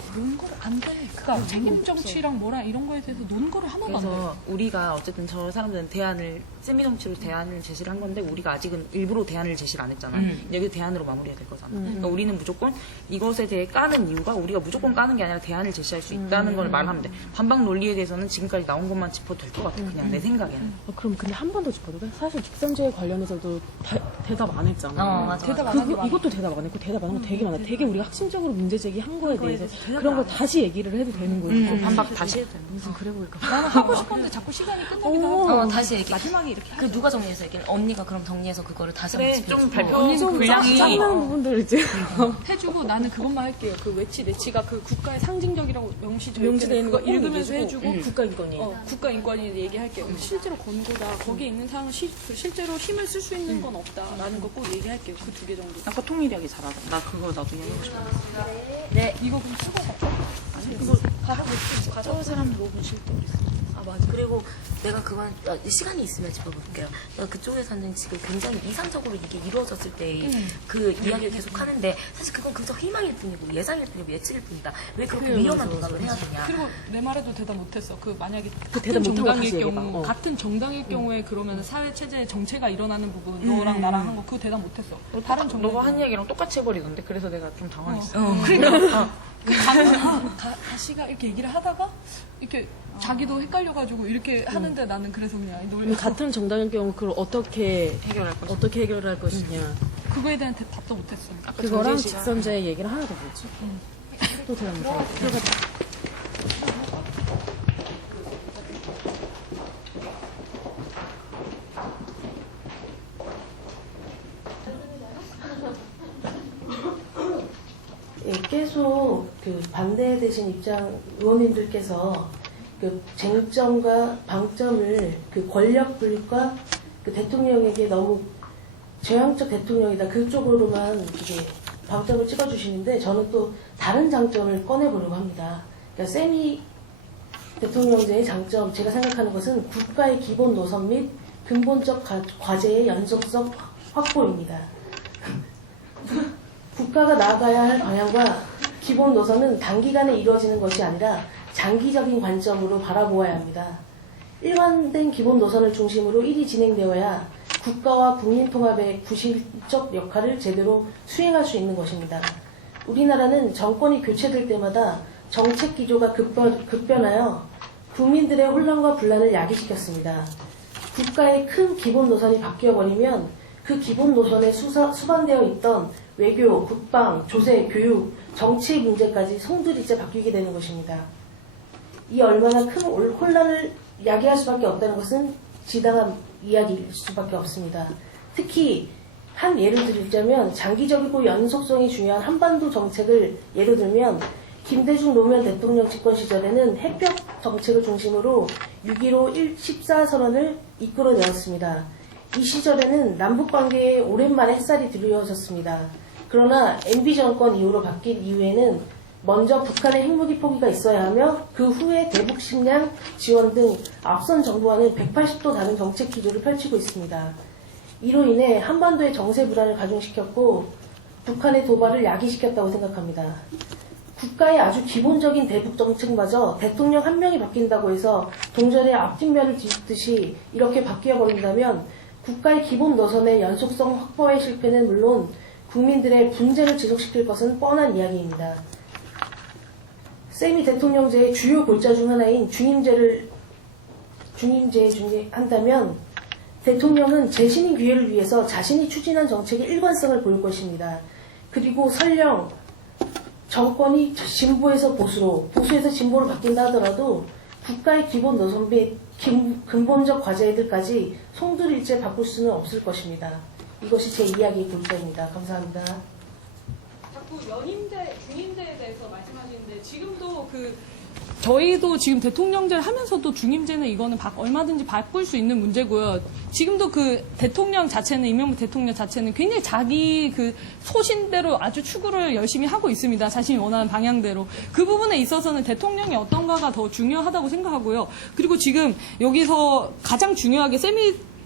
안 돼. 그러니까 책임 정치랑 뭐랑 이런 거에 대해서 논거를 하나도 안 돼. 그래서 우리가 어쨌든 저 사람들은 세미 정치로 대안을 제시를 한 건데 우리가 아직은 일부러 대안을 제시를 안 했잖아. 여기 대안으로 마무리가 될 거잖아. 그러니까 우리는 무조건 이것에 대해 까는 이유가 우리가 무조건 까는 게 아니라 대안을 제시할 수 있다는 걸 말하면 돼. 반박 논리에 대해서는 지금까지 나온 것만 짚어도 될 것 같아. 그냥 내 생각에는. 그럼 근데 한 번 더 짚어도 돼? 사실 직선제에 관련해서도 대답 안 했잖아. 맞아. 대답 안 하기 이것도 대답 안 했고 대답 안 한 거 되게 많아. 되게 우리가 핵심적으로 문제 제기한 거에 대해서 그런 걸 다시 얘기를 해도 되는 거지. 반박 다시 해도 되는 무슨 그래 보일까? 나는 하고 싶었는데 자꾸 시간이 끝나기도 하고. 다시 얘기. 마지막에 이렇게 그 누가 정리해서 얘기해? 언니가 그럼 정리해서 그거를 다시 그래, 한번 좀 짚어주고. 발표 분량이 짱나는 부분들 이제 해주고 나는 그것만 할게요. 그 내치가 그 국가의 상징적이라고 명시되어 있는 그거 거 읽으면서 얘기해주고, 해주고 국가인권이. 국가 인권이 얘기할게요. 실제로 권고다. 거기에 있는 사람 실제로 힘을 쓸 수 있는 건 없다라는 거 꼭 얘기할게요. 그 2개 정도. 아까 통일 이야기 잘하다. 나 그거 나도 이야기하고 싶어. 네. 이거 그럼 쓰고 갈까? 아니 그거 가져올 사람 너무 싫대. 맞아. 그리고 내가 그건 시간이 있으면 짚어볼게요. 그쪽에서는 지금 굉장히 이상적으로 이게 이루어졌을 때 그 이야기를 계속 하는데 사실 그건 그저 희망일 뿐이고 예상일 뿐이고 예측일 뿐이다. 왜 그렇게 위험한 대답을 해야 되냐. 그리고 내 말에도 대답 못했어. 그 만약에 그 같은 대답 못하고 정당일 다시 경우 얘기해봐. 같은 정당일 경우에 그러면 사회 체제 정체가 일어나는 부분 너랑 나랑 한 거 그거 대답 못했어. 다른 정당 너가 한 이야기랑 똑같이 해버리던데 그래서 내가 좀 당황했어. 그러니까 다시가 이렇게 얘기를 하다가 이렇게 자기도 헷갈려가지고 이렇게 하는데 나는 그래서 그냥 놀려. 같은 정당일 경우 그걸 어떻게 해결할 것이냐. 그거에 대한 답도 못했어. 그거랑 직선제 얘기를 하나 더 보지. 또 대답 못하고. 예, 계속 그 반대되신 입장 의원님들께서 그 쟁점과 방점을 그 권력 분립과 그 대통령에게 너무 제왕적 대통령이다 그쪽으로만 이게 방점을 찍어주시는데 저는 또 다른 장점을 꺼내보려고 합니다. 그러니까 세미 대통령제의 장점 제가 생각하는 것은 국가의 기본 노선 및 근본적 과제의 연속성 확보입니다. 국가가 나아가야 할 방향과 기본 노선은 단기간에 이루어지는 것이 아니라 장기적인 관점으로 바라보아야 합니다. 일관된 기본 노선을 중심으로 일이 진행되어야 국가와 국민 통합의 구실적 역할을 제대로 수행할 수 있는 것입니다. 우리나라는 정권이 교체될 때마다 정책 기조가 급변하여 국민들의 혼란과 분란을 야기시켰습니다. 국가의 큰 기본 노선이 바뀌어버리면 그 기본 노선에 수반되어 있던 외교, 국방, 조세, 교육, 정치 문제까지 송두리째 바뀌게 되는 것입니다. 이 얼마나 큰 혼란을 야기할 수밖에 없다는 것은 지당한 이야기일 수밖에 없습니다. 특히 한 예를 들자면 장기적이고 연속성이 중요한 한반도 정책을 예로 들면 김대중 노무현 대통령 집권 시절에는 핵벽 정책을 중심으로 6.15 14선언을 이끌어내었습니다. 이 시절에는 남북관계에 오랜만에 햇살이 들여졌습니다. 그러나 MB 정권 이후로 바뀐 이후에는 먼저 북한의 핵무기 포기가 있어야 하며 그 후에 대북 식량 지원 등 앞선 정부와는 180도 다른 정책 기조를 펼치고 있습니다. 이로 인해 한반도의 정세 불안을 가중시켰고 북한의 도발을 야기시켰다고 생각합니다. 국가의 아주 기본적인 대북 정책마저 대통령 한 명이 바뀐다고 해서 동전의 앞뒷면을 뒤집듯이 이렇게 바뀌어버린다면 국가의 기본 노선의 연속성 확보의 실패는 물론 국민들의 분쟁을 지속시킬 것은 뻔한 이야기입니다. 세미 대통령제의 주요 골자 중 하나인 중임제 중에 한다면 대통령은 재신임 기회를 위해서 자신이 추진한 정책의 일관성을 보일 것입니다. 그리고 설령 정권이 진보에서 보수로, 보수에서 진보로 바뀐다 하더라도 국가의 기본 노선 및 근본적 과제들까지 송두리째 바꿀 수는 없을 것입니다. 이것이 제 이야기의 골자입니다. 감사합니다. 자꾸 연임제, 중임제에 대해서 말씀하시는데 지금도 그 저희도 지금 대통령제를 하면서도 중임제는 이거는 얼마든지 바꿀 수 있는 문제고요. 지금도 그 대통령 자체는, 이명박 대통령 자체는 굉장히 자기 그 소신대로 아주 추구를 열심히 하고 있습니다. 자신이 원하는 방향대로. 그 부분에 있어서는 대통령이 어떤가가 더 중요하다고 생각하고요. 그리고 지금 여기서 가장 중요하게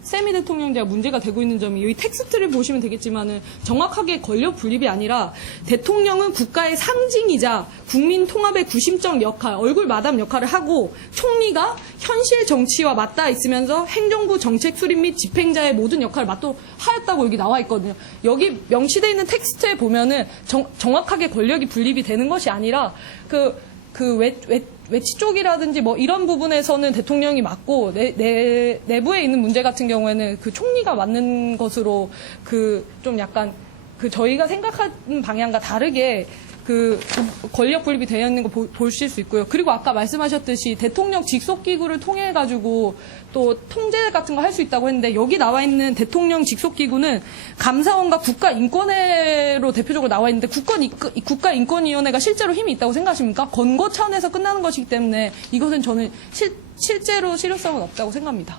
세미 대통령제가 문제가 되고 있는 점이 여기 텍스트를 보시면 되겠지만은 정확하게 권력 분립이 아니라 대통령은 국가의 상징이자 국민 통합의 구심적 역할, 얼굴 마담 역할을 하고 총리가 현실 정치와 맞닿아 있으면서 행정부 정책 수립 및 집행자의 모든 역할을 맡도록 하였다고 여기 나와 있거든요. 여기 명시되어 있는 텍스트에 보면은 정확하게 권력이 분립이 되는 것이 아니라 외치 쪽이라든지 뭐 이런 부분에서는 대통령이 맡고 내부에 있는 문제 같은 경우에는 그 총리가 맡는 것으로 좀 약간 저희가 생각하는 방향과 다르게 권력 분립이 되어 있는 거 보실 수 있고요. 그리고 아까 말씀하셨듯이 대통령 직속기구를 통해 가지고 또 통제 같은 거 할 수 있다고 했는데 여기 나와 있는 대통령 직속기구는 감사원과 국가인권회로 대표적으로 나와 있는데 국가인권위원회가 실제로 힘이 있다고 생각하십니까? 권고 차원에서 끝나는 것이기 때문에 이것은 저는 실제로 실효성은 없다고 생각합니다.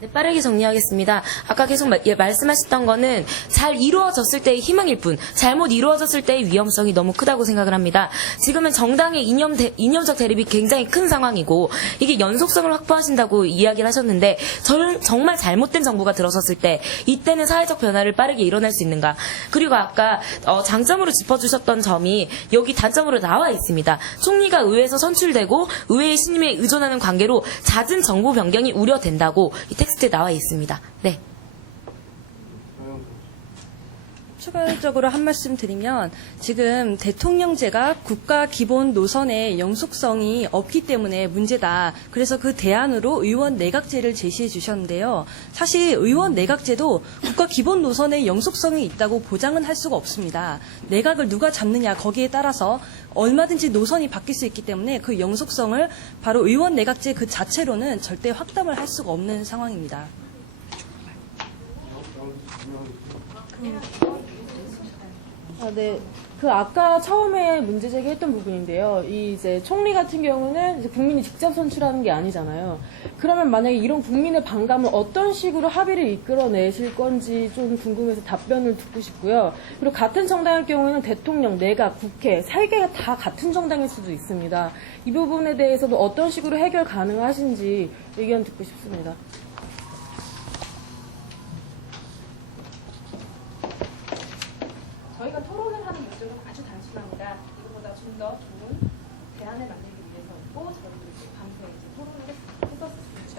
네, 빠르게 정리하겠습니다. 아까 계속 말씀하셨던 거는 잘 이루어졌을 때의 희망일 뿐, 잘못 이루어졌을 때의 위험성이 너무 크다고 생각을 합니다. 지금은 정당의 이념적 대립이 굉장히 큰 상황이고 이게 연속성을 확보하신다고 이야기를 하셨는데 정말 잘못된 정부가 들어섰을 때 이때는 사회적 변화를 빠르게 일어날 수 있는가. 그리고 아까 장점으로 짚어주셨던 점이 여기 단점으로 나와 있습니다. 총리가 의회에서 선출되고 의회의 신임에 의존하는 관계로 잦은 정부 변경이 우려된다고 이 텍스트에 나와 있습니다. 네. 추가적으로 한 말씀 드리면 지금 대통령제가 국가 기본 노선의 영속성이 없기 때문에 문제다. 그래서 그 대안으로 의원 내각제를 제시해 주셨는데요. 사실 의원 내각제도 국가 기본 노선의 영속성이 있다고 보장은 할 수가 없습니다. 내각을 누가 잡느냐 거기에 따라서 얼마든지 노선이 바뀔 수 있기 때문에 그 영속성을 바로 의원 내각제 그 자체로는 절대 확답을 할 수가 없는 상황입니다. 네. 아까 처음에 문제 제기했던 부분인데요. 이제 총리 같은 경우는 이제 국민이 직접 선출하는 게 아니잖아요. 그러면 만약에 이런 국민의 반감을 어떤 식으로 합의를 이끌어내실 건지 좀 궁금해서 답변을 듣고 싶고요. 그리고 같은 정당일 경우에는 대통령, 내각, 국회, 3개가 다 같은 정당일 수도 있습니다. 이 부분에 대해서도 어떤 식으로 해결 가능하신지 의견 듣고 싶습니다. 저희가 토론을 하는 목적은 아주 단순합니다. 이거보다 좀 더 좋은 대안을 만들기 위해서였고 저희도 이제 밤새 이제 토론을 했었습니다.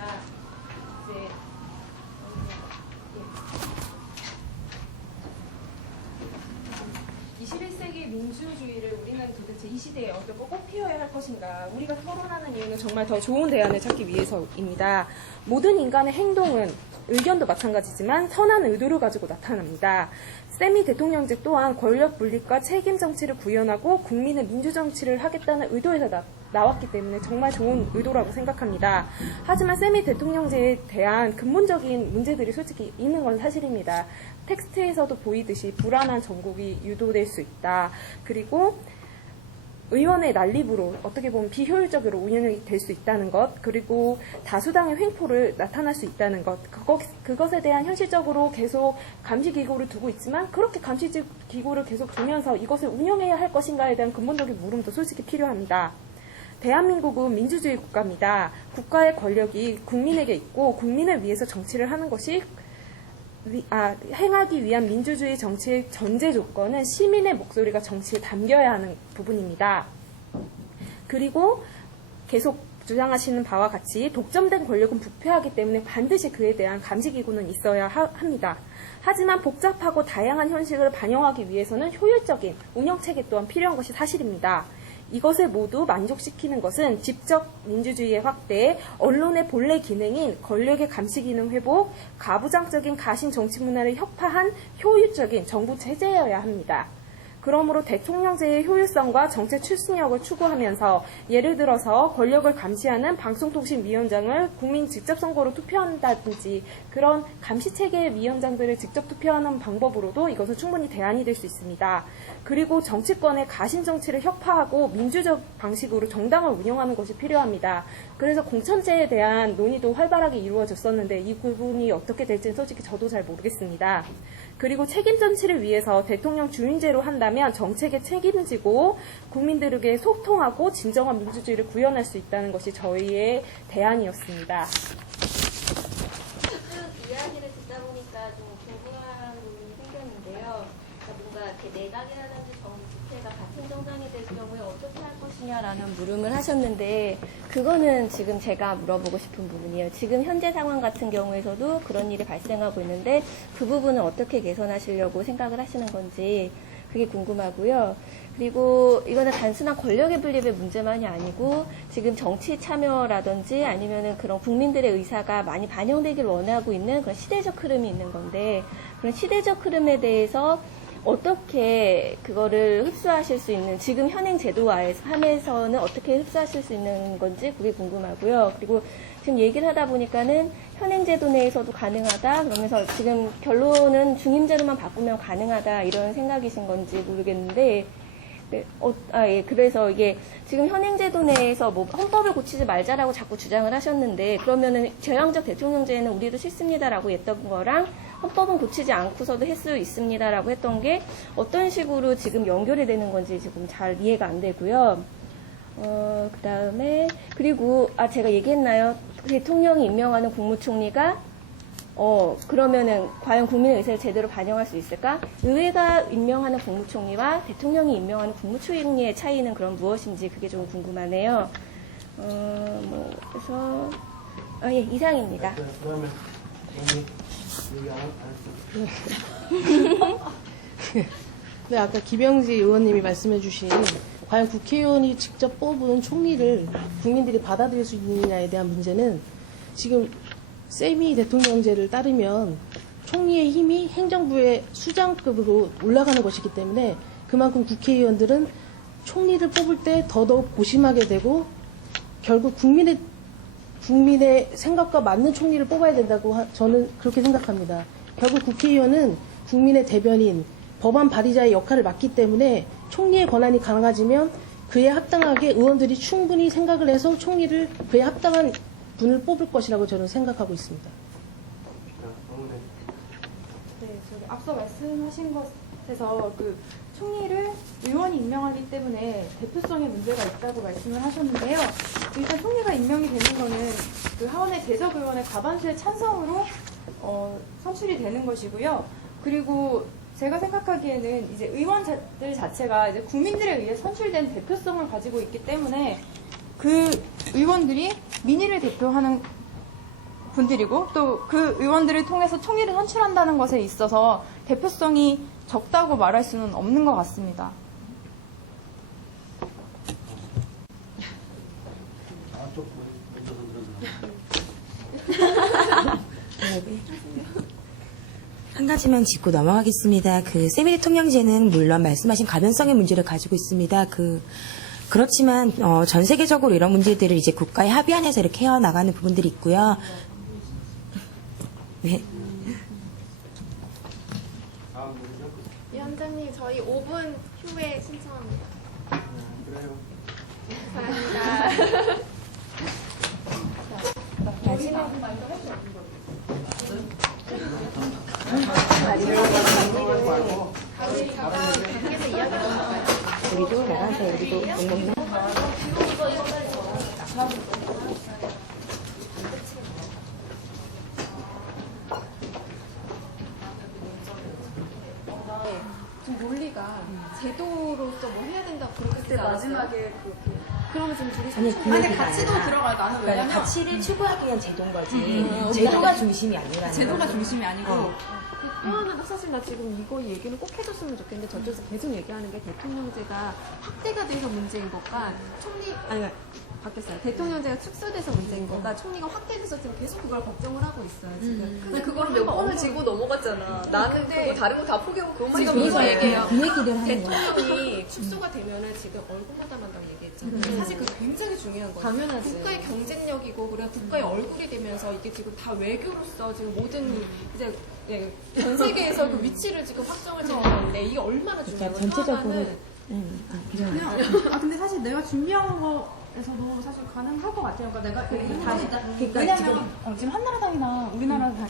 이제 21세기 민주주의를 우리는 도대체 이 시대에 어떻게 꼭 피워야 할 것인가. 우리가 토론하는 이유는 정말 더 좋은 대안을 찾기 위해서입니다. 모든 인간의 행동은 의견도 마찬가지지만 선한 의도를 가지고 나타납니다. 세미 대통령제 또한 권력 분립과 책임 정치를 구현하고 국민의 민주 정치를 하겠다는 의도에서 나왔기 때문에 정말 좋은 의도라고 생각합니다. 하지만 세미 대통령제에 대한 근본적인 문제들이 솔직히 있는 건 사실입니다. 텍스트에서도 보이듯이 불안한 정국이 유도될 수 있다. 그리고 의원의 난립으로 어떻게 보면 비효율적으로 운영이 될 수 있다는 것, 그리고 다수당의 횡포를 나타날 수 있다는 것, 그것에 대한 현실적으로 계속 감시기구를 두고 있지만 그렇게 감시기구를 계속 두면서 이것을 운영해야 할 것인가에 대한 근본적인 물음도 솔직히 필요합니다. 대한민국은 민주주의 국가입니다. 국가의 권력이 국민에게 있고 국민을 위해서 정치를 하는 것이 행하기 위한 민주주의 정치의 전제 조건은 시민의 목소리가 정치에 담겨야 하는 부분입니다. 그리고 계속 주장하시는 바와 같이 독점된 권력은 부패하기 때문에 반드시 그에 대한 감시기구는 있어야 합니다. 하지만 복잡하고 다양한 현실을 반영하기 위해서는 효율적인 운영체계 또한 필요한 것이 사실입니다. 이것을 모두 만족시키는 것은 집적 민주주의의 확대, 언론의 본래 기능인 권력의 감시 기능 회복, 가부장적인 가신 정치 문화를 혁파한 효율적인 정부 체제여야 합니다. 그러므로 대통령제의 효율성과 정책 추진력을 추구하면서 예를 들어서 권력을 감시하는 방송통신위원장을 국민 직접 선거로 투표한다든지 그런 감시체계의 위원장들을 직접 투표하는 방법으로도 이것은 충분히 대안이 될 수 있습니다. 그리고 정치권의 가심정치를 혁파하고 민주적 방식으로 정당을 운영하는 것이 필요합니다. 그래서 공천제에 대한 논의도 활발하게 이루어졌었는데 이 부분이 어떻게 될지는 솔직히 저도 잘 모르겠습니다. 그리고 책임 전치를 위해서 대통령 주인제로 한다면 정책에 책임지고 국민들에게 소통하고 진정한 민주주의를 구현할 수 있다는 것이 저희의 대안이었습니다. 이야기를 듣다 보니까 좀 궁금한 부분이 생겼는데요. 뭔가 이렇게 내각이라든지 정부체가 같은 정당이 될 경우에 어떻게 할 것이냐라는 물음을 하셨는데 그거는 지금 제가 물어보고 싶은 부분이에요. 지금 현재 상황 같은 경우에서도 그런 일이 발생하고 있는데 그 부분은 어떻게 개선하시려고 생각을 하시는 건지 그게 궁금하고요. 그리고 이거는 단순한 권력의 분립의 문제만이 아니고 지금 정치 참여라든지 아니면은 그런 국민들의 의사가 많이 반영되길 원하고 있는 그런 시대적 흐름이 있는 건데 그런 시대적 흐름에 대해서 어떻게 그거를 흡수하실 수 있는 지금 현행 제도화에서는 어떻게 흡수하실 수 있는 건지 그게 궁금하고요. 그리고 지금 얘기를 하다 보니까는 현행 제도 내에서도 가능하다 그러면서 지금 결론은 중임제로만 바꾸면 가능하다 이런 생각이신 건지 모르겠는데 예. 그래서 이게 지금 현행 제도 내에서 뭐 헌법을 고치지 말자라고 자꾸 주장을 하셨는데 그러면은 제왕적 대통령제는 우리도 싫습니다라고 했던 거랑 헌법은 고치지 않고서도 할 수 있습니다라고 했던 게 어떤 식으로 지금 연결이 되는 건지 지금 잘 이해가 안 되고요. 그 다음에 그리고 제가 얘기했나요? 대통령이 임명하는 국무총리가 그러면은 과연 국민의 의사를 제대로 반영할 수 있을까? 의회가 임명하는 국무총리와 대통령이 임명하는 국무총리의 차이는 그럼 무엇인지 그게 좀 궁금하네요. 그래서 예, 이상입니다. 그다음에 얘기 안 네, 아까 김영지 의원님이 말씀해 주신 과연 국회의원이 직접 뽑은 총리를 국민들이 받아들일 수 있느냐에 대한 문제는 지금 세미 대통령제를 따르면 총리의 힘이 행정부의 수장급으로 올라가는 것이기 때문에 그만큼 국회의원들은 총리를 뽑을 때 더더욱 고심하게 되고 결국 국민의 생각과 맞는 총리를 뽑아야 된다고 저는 그렇게 생각합니다. 결국 국회의원은 국민의 대변인, 법안 발의자의 역할을 맡기 때문에 총리의 권한이 강화지면 그에 합당하게 의원들이 충분히 생각을 해서 총리를 그에 합당한 분을 뽑을 것이라고 저는 생각하고 있습니다. 네, 저기 앞서 말씀하신 것에서 그 총리를 의원이 임명하기 때문에 대표성에 문제가 있다고 말씀을 하셨는데요. 일단 총리가 임명이 되는 거는 그 하원의 재적 의원의 과반수의 찬성으로 선출이 되는 것이고요. 그리고 제가 생각하기에는 이제 의원들 자체가 이제 국민들에 의해 선출된 대표성을 가지고 있기 때문에 그 의원들이 민의를 대표하는 분들이고 또 그 의원들을 통해서 총리를 선출한다는 것에 있어서 대표성이 적다고 말할 수는 없는 것 같습니다. 한 가지만 짚고 넘어가겠습니다. 그 세미 대통령제는 물론 말씀하신 가변성의 문제를 가지고 있습니다. 그렇지만 전 세계적으로 이런 문제들을 이제 국가의 합의 안에서 이렇게 해나가는 부분들이 있고요. 네. 위원장님, 저희 5분 후에 신청합니다. 그래요. 감사합니다. 여기도 나가서 여기도 못 먹나? 지금 논리가 제도로서 뭐 해야 된다고 그렇게 그때 마지막에 그렇게 그러면 좀 둘이 아니, 그 아니, 얘기가 가치도 아니라 들어가요. 나는 그러니까 왜냐면 가치를 추구하기 위한 제도인 거지. 제도가 중심이 아니라는 제도가 거지. 중심이 아니고 또 하나 사실 나 지금 이거 얘기는 꼭 해줬으면 좋겠는데 저쪽에서 계속 얘기하는 게 대통령제가 확대가 돼서 문제인 것과 총리 아니 바뀌었어요. 대통령제가 축소돼서 문제인 것과 총리가 확대돼서 지금 계속 그걸 걱정을 하고 있어요. 지금. 근데 그걸 몇 번을 짚고 넘어갔잖아. 나는 그거 다른 거 다 포기하고 그것만 지금 이거 얘기해요. 그 얘기를 하는 거야. 대통령이 축소가 되면은 지금 얼굴만 담한다고 얘기했잖아요. 사실 그게 굉장히 중요한 거예요. 당연하지. 국가의 경쟁력이고 그리고 국가의 얼굴이 되면서 이게 지금 다 외교로서 지금 모든 이제 전 세계에서 그 위치를 지금 확정을 지는 건데 이게 얼마나 중요해요. 전체적으로 근데 사실 내가 준비한 거에서도 사실 가능할 것 같아요. 그러니까 내가 그러니까 지금 한나라당이나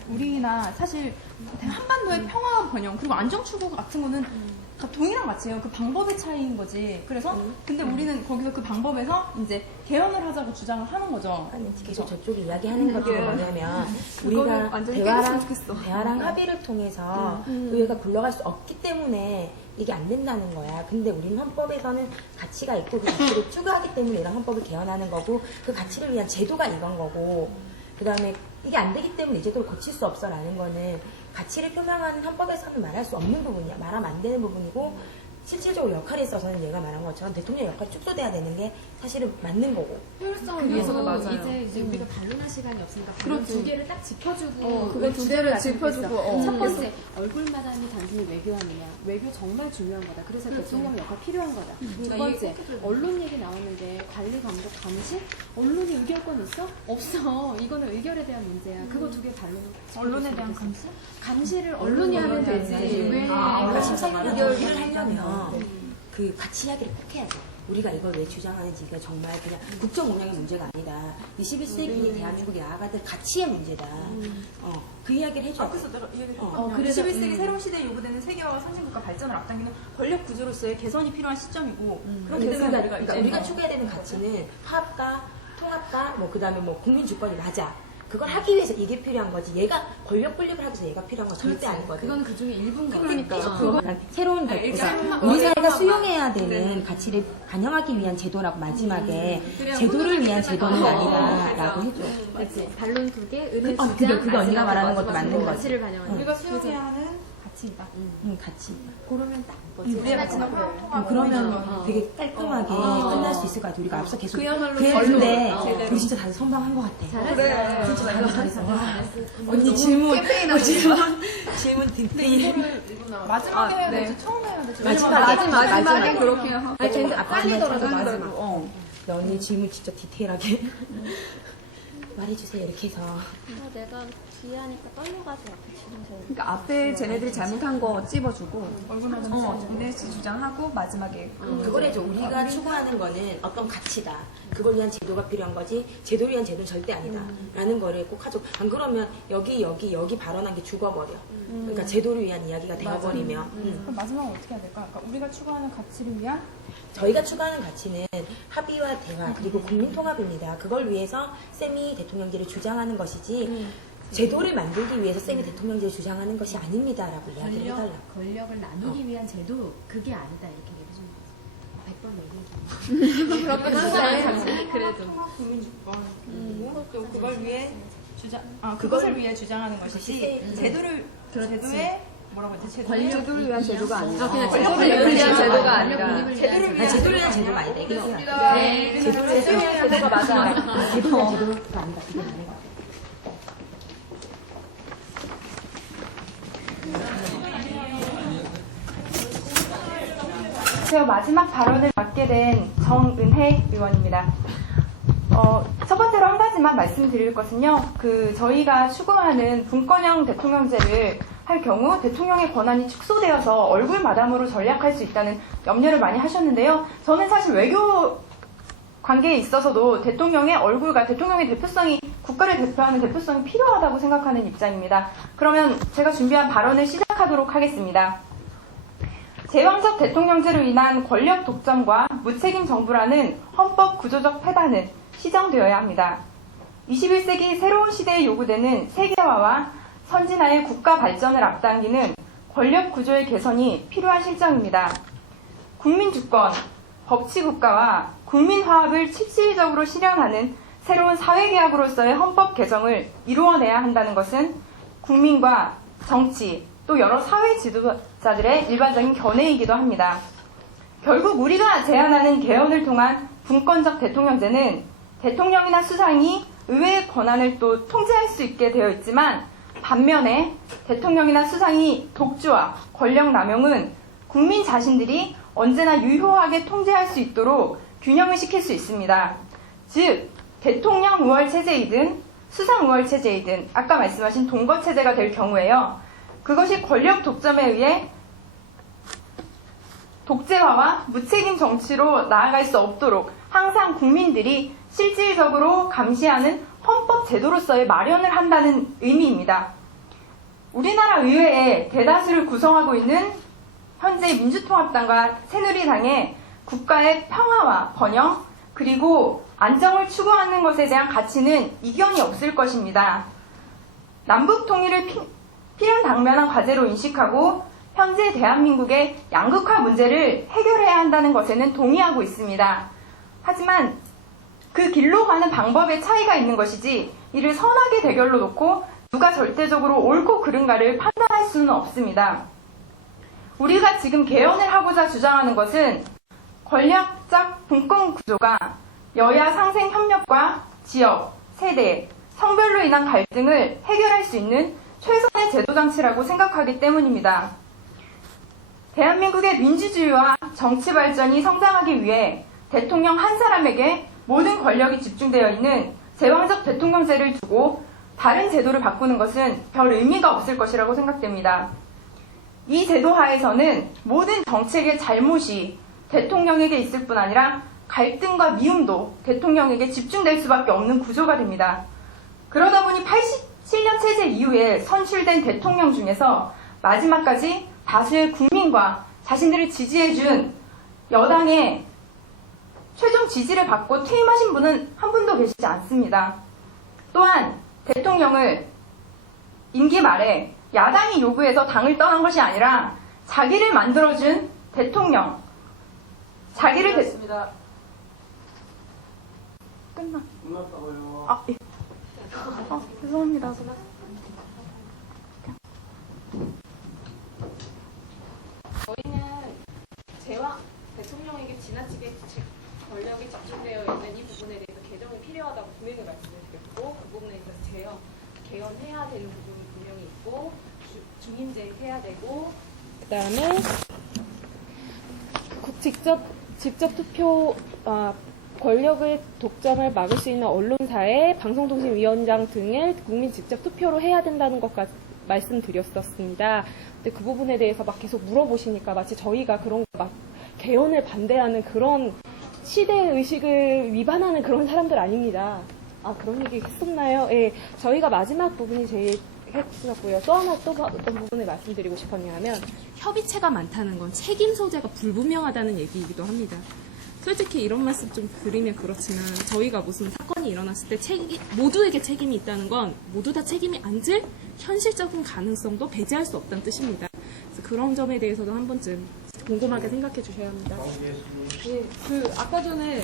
우리나 사실 한반도의 평화 번영 그리고 안정 추구 같은 거는 다 동일한 가치예요. 그 방법의 차이인 거지. 그래서 근데 우리는 거기서 그 방법에서 이제 개헌을 하자고 주장을 하는 거죠. 아니, 계속 저쪽이 이야기하는 것이 뭐냐면 그거를 우리가 완전히 대화랑 깨졌으면 좋겠어. 대화랑 합의를 통해서 의회가 굴러갈 수 없기 때문에 이게 안 된다는 거야. 근데 우리는 헌법에서는 가치가 있고 그 가치를 추구하기 때문에 이런 헌법을 개헌하는 거고 그 가치를 위한 제도가 이건 거고 그 다음에 이게 안 되기 때문에 이 제도를 고칠 수 없어라는 거는 가치를 표명하는 헌법에서는 말할 수 없는 부분이야. 말하면 안 되는 부분이고 실질적으로 역할에 있어서는 얘가 말한 것처럼 대통령 역할이 축소돼야 되는 게 사실은 맞는 거고. 효율성을 위해서도 맞아요. 이제 우리가 반론할 시간이 없으니까 그런 두 개를 딱 짚어주고 그거 두 개를 짚어주고 첫 번째 얼굴마담이 단순히 외교하느냐 외교 정말 중요한 거다. 그래서 대통령 역할 필요한 거다. 두 번째 언론 얘기 나왔는데 관리 감독 감시 언론이 의결권 있어? 없어. 이거는 의결에 대한 문제야. 그거 두 개 반론을 언론에 대한 감시? 감시를 언론이 하면 되지. 왜 그러니까 심사위원 의결을 하려면 그 가치 이야기를 꼭 해야지. 우리가 이걸 왜 주장하는지 이게 정말 그냥 국정 운영의 문제가 아니다. 21세기 대한민국이 나아가는 가치의 문제다. 그 이야기를 해줘. 그래서 내가 이 얘기를 그래서 21세기 새로운 시대에 요구되는 세계화와 선진국가 발전을 앞당기는 권력 구조로서의 개선이 필요한 시점이고 그런 개선을 그러니까 우리가 추구해야 되는 가치는 화합과 통합과 뭐 그다음에 뭐 국민 주권이 맞아. 그걸 하기 위해서 이게 필요한 거지. 얘가 권력 분립을 하기 위해서 얘가 필요한 건 절대 아니거든. 그건 그 중에 일부인 거야. 그러니까 새로운 그러니까 우리 사회가 수용해야 되는 가치를 반영하기 위한 제도라고 마지막에 제도를 위한 제도는 아니다라고 해줘. 그렇지. 반론 두 개, 은혜 그게 언니가 말하는 것도 맞는 거지. 가치를 반영하는 우리가 수용해야 하는 가치이다. 가치. 그러면 딱 거지. 우리의 가치는 통합. 그러면 되게 깔끔하게 끝날 수 있을 것 같아. 우리가 앞서 계속 그야말로 그랬는데 제대로. 우리 진짜 다들 선방한 것 같아. 그래. 진짜 잘했어. 언니 질문 딘딘. 마지막에 해야 되지. 처음에 해야 되지. 마지막에 그렇게 하고. 아니 근데 빨리더라도 마지막. 언니 질문 진짜 디테일하게 말해주세요 이렇게 해서. 내가 뒤에 하니까 떨려가지고 앞에 지금 그러니까 앞에 쟤네들이 잘못한 거 찝어주고 이네 씨 주장하고 마지막에 그걸 해줘. 우리가 추구하는 거는 어떤 가치다. 그걸 위한 제도가 필요한 거지 제도를 위한 제도는 절대 아니다. 라는 거를 꼭 하죠. 안 그러면 여기 발언한 게 죽어버려. 그러니까 제도를 위한 이야기가 되어버리면. 그럼 마지막으로 어떻게 해야 될까? 그러니까 우리가 추구하는 가치를 위한 저희가 추구하는 가치는 합의와 대화 그리고 국민 통합입니다. 그걸 위해서 쌤이 대통령제를 주장하는 것이지 제도를 만들기 위해서 쌤이 대통령제를 주장하는 것이 아닙니다라고 이야기를 해달라고. 권력을 나누기 위한 제도 그게 아니다 이렇게 얘기 좀 100번 얘기. 그렇게 하지. 그래도 또 그걸 위해 그것을 위해 주장하는 것이지 제도에 뭐라고 했지? 제도를 위한 제도가 아니라 그냥 제도를 위한 제도가 아니라 제도를 위한 제도가 아니다. 이게 네. 제도를 위한 제도가 맞아. 제도가 아니다. 그게 맞는 거 같아. 제가 마지막 발언을 맡게 된 정은혜 의원입니다. 첫 번째로 한 가지만 말씀드릴 것은요. 저희가 추구하는 분권형 대통령제를 할 경우 대통령의 권한이 축소되어서 얼굴 마담으로 전략할 수 있다는 염려를 많이 하셨는데요. 저는 사실 외교 관계에 있어서도 대통령의 얼굴과 대통령의 대표성이 국가를 대표하는 대표성이 필요하다고 생각하는 입장입니다. 그러면 제가 준비한 발언을 시작하도록 하겠습니다. 제왕적 대통령제로 인한 권력 독점과 무책임 정부라는 헌법 구조적 패단은 시정되어야 합니다. 21세기 새로운 시대에 요구되는 세계화와 선진화의 국가 발전을 앞당기는 권력 구조의 개선이 필요한 실정입니다. 국민 주권, 법치 국가와 국민 화합을 실질적으로 실현하는 새로운 사회계약으로서의 헌법 개정을 이루어내야 한다는 것은 국민과 정치 또 여러 사회 지도자들의 일반적인 견해이기도 합니다. 결국 우리가 제안하는 개헌을 통한 분권적 대통령제는 대통령이나 수상이 의회의 권한을 또 통제할 수 있게 되어 있지만 반면에 대통령이나 수상이 독주와 권력 남용은 국민 자신들이 언제나 유효하게 통제할 수 있도록 균형을 시킬 수 있습니다. 즉 대통령 우월 체제이든 수상 우월 체제이든 아까 말씀하신 동거 체제가 될 경우에요. 그것이 권력 독점에 의해 독재화와 무책임 정치로 나아갈 수 없도록 항상 국민들이 실질적으로 감시하는 헌법 제도로서의 마련을 한다는 의미입니다. 우리나라 의회에 대다수를 구성하고 있는 현재 민주통합당과 새누리당의 국가의 평화와 번영 그리고 안정을 추구하는 것에 대한 가치는 이견이 없을 것입니다. 남북 통일을 필연당면한 과제로 인식하고 현재 대한민국의 양극화 문제를 해결해야 한다는 것에는 동의하고 있습니다. 하지만 그 길로 가는 방법에 차이가 있는 것이지 이를 선악의 대결로 놓고 누가 절대적으로 옳고 그른가를 판단할 수는 없습니다. 우리가 지금 개헌을 하고자 주장하는 것은 권력적 분권 구조가 여야 상생 협력과 지역, 세대, 성별로 인한 갈등을 해결할 수 있는 최선의 제도 장치라고 생각하기 때문입니다. 대한민국의 민주주의와 정치 발전이 성장하기 위해 대통령 한 사람에게 모든 권력이 집중되어 있는 제왕적 대통령제를 두고 다른 제도를 바꾸는 것은 별 의미가 없을 것이라고 생각됩니다. 이 제도 하에서는 모든 정책의 잘못이 대통령에게 있을 뿐 아니라 갈등과 미움도 대통령에게 집중될 수밖에 없는 구조가 됩니다. 그러다 보니 87년 체제 이후에 선출된 대통령 중에서 마지막까지 다수의 국민과 자신들을 지지해준 여당의 최종 지지를 받고 퇴임하신 분은 한 분도 계시지 않습니다. 또한 대통령을 임기 말에 야당이 요구해서 당을 떠난 것이 아니라 자기를 만들어준 대통령, 자기를 끝났습니다. 끝났다고요. 아, 예. 죄송합니다. 저희는 대통령에게 지나치게 권력이 집중되어 있는 이 부분에 대해서 개정이 필요하다고 분명히 말씀을 드렸고 그 부분에 있어서 개헌해야 되는 부분이 분명히 있고 중임제 해야 되고 그다음에 직접 투표 권력의 독점을 막을 수 있는 언론사의 방송통신위원장 등을 국민 직접 투표로 해야 된다는 것까지 말씀드렸었습니다. 근데 그 부분에 대해서 막 계속 물어보시니까 마치 저희가 그런 막 개헌을 반대하는 그런 시대 의식을 위반하는 그런 사람들 아닙니다. 아, 그런 얘기 했었나요? 예, 저희가 마지막 부분이 제일 했었고요. 또 하나 또 어떤 부분을 말씀드리고 싶었냐면 협의체가 많다는 건 책임 소재가 불분명하다는 얘기이기도 합니다. 솔직히 이런 말씀 좀 드리면 그렇지만 저희가 무슨 사건이 일어났을 때 모두에게 책임이 있다는 건 모두 다 책임이 안 질 현실적인 가능성도 배제할 수 없다는 뜻입니다. 그래서 그런 점에 대해서도 한 번쯤 곰곰하게 생각해 주셔야 합니다. 예, 아까 전에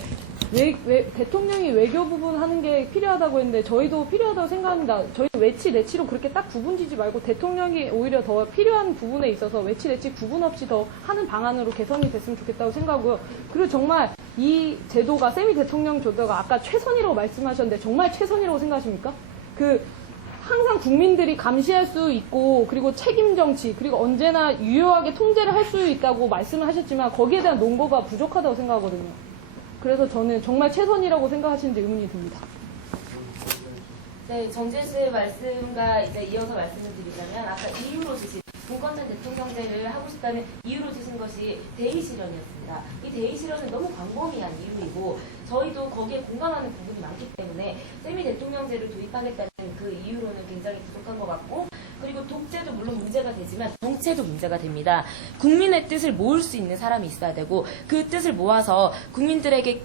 대통령이 외교 부분 하는 게 필요하다고 했는데 저희도 필요하다고 생각합니다. 저희 외치, 내치로 그렇게 딱 구분지지 말고 대통령이 오히려 더 필요한 부분에 있어서 외치, 내치 구분 없이 더 하는 방안으로 개선이 됐으면 좋겠다고 생각하고요. 그리고 정말 이 제도가, 세미 대통령 제도가 아까 최선이라고 말씀하셨는데 정말 최선이라고 생각하십니까? 항상 국민들이 감시할 수 있고 그리고 책임 정치 그리고 언제나 유효하게 통제를 할 수 있다고 말씀을 하셨지만 거기에 대한 논거가 부족하다고 생각하거든요. 그래서 저는 정말 최선이라고 생각하시는지 의문이 듭니다. 네, 정진 씨의 말씀과 이제 이어서 말씀을 드리자면 아까 이유로 주신 분권적 대통령제를 하고 싶다는 이유로 주신 것이 대의 실현이었습니다. 이 대의 실현은 너무 광범위한 이유이고 저희도 거기에 공감하는 부분이 많기 때문에 세미 대통령제를 도입하겠다는 그 이유로는 굉장히 부족한 것 같고 그리고 독재도 물론 문제가 되지만 정체도 문제가 됩니다. 국민의 뜻을 모을 수 있는 사람이 있어야 되고 그 뜻을 모아서 국민들에게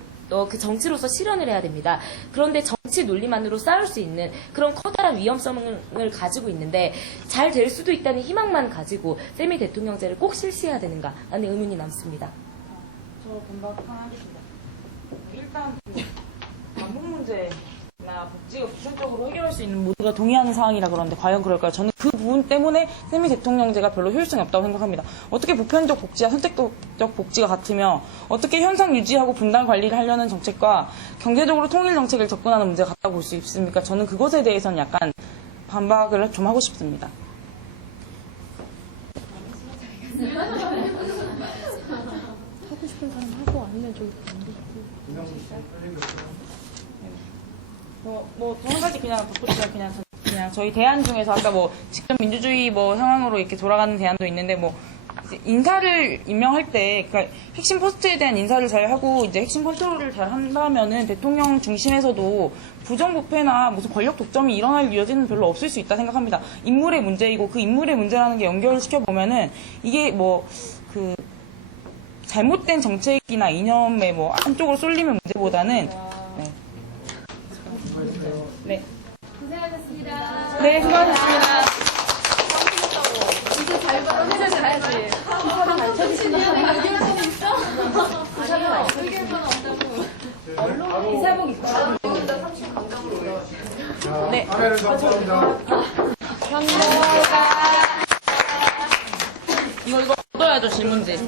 그 정치로서 실현을 해야 됩니다. 그런데 정치 논리만으로 싸울 수 있는 그런 커다란 위험성을 가지고 있는데 잘 될 수도 있다는 희망만 가지고 세미 대통령제를 꼭 실시해야 되는가 하는 의문이 남습니다. 저 금방 하겠습니다. 일단 반복 문제나 복지가 부수적으로 해결할 수 있는 모두가 동의하는 사항이라 그러는데 과연 그럴까요? 저는 그 부분 때문에 세미 대통령제가 별로 효율성이 없다고 생각합니다. 어떻게 보편적 복지와 선택적 복지가 같으며 어떻게 현상 유지하고 분단 관리를 하려는 정책과 경제적으로 통일 정책을 접근하는 문제가 같다고 볼 수 있습니까? 저는 그것에 대해서는 약간 반박을 좀 하고 싶습니다. 하고 싶은 사람 하고 아니면 저기 한 가지 그냥 덧붙여 그냥 저희 대안 중에서 아까 뭐 직접 민주주의 뭐 상황으로 이렇게 돌아가는 대안도 있는데 뭐 이제 인사를 임명할 때 그러니까 핵심 포스트에 대한 인사를 잘 하고 이제 핵심 컨트롤을 잘 한다면은 대통령 중심에서도 부정부패나 무슨 권력 독점이 일어날 여지는 별로 없을 수 있다 생각합니다. 인물의 문제이고 그 인물의 문제라는 게 연결을 시켜 보면은 이게 뭐 그 잘못된 정책이나 이념의 뭐 한쪽으로 쏠리는 문제보다는 네. 고생하셨습니다. 네, 수고하셨습니다. 이제 잘 봐. 이제 잘 봐. 기사를 잘 쳐주시면 의견서는 있어? 아니요. 의견서는 없다고. 언론에 이사복 입고. 네. 카메라 감사합니다. 이거 얻어야죠, 질문지.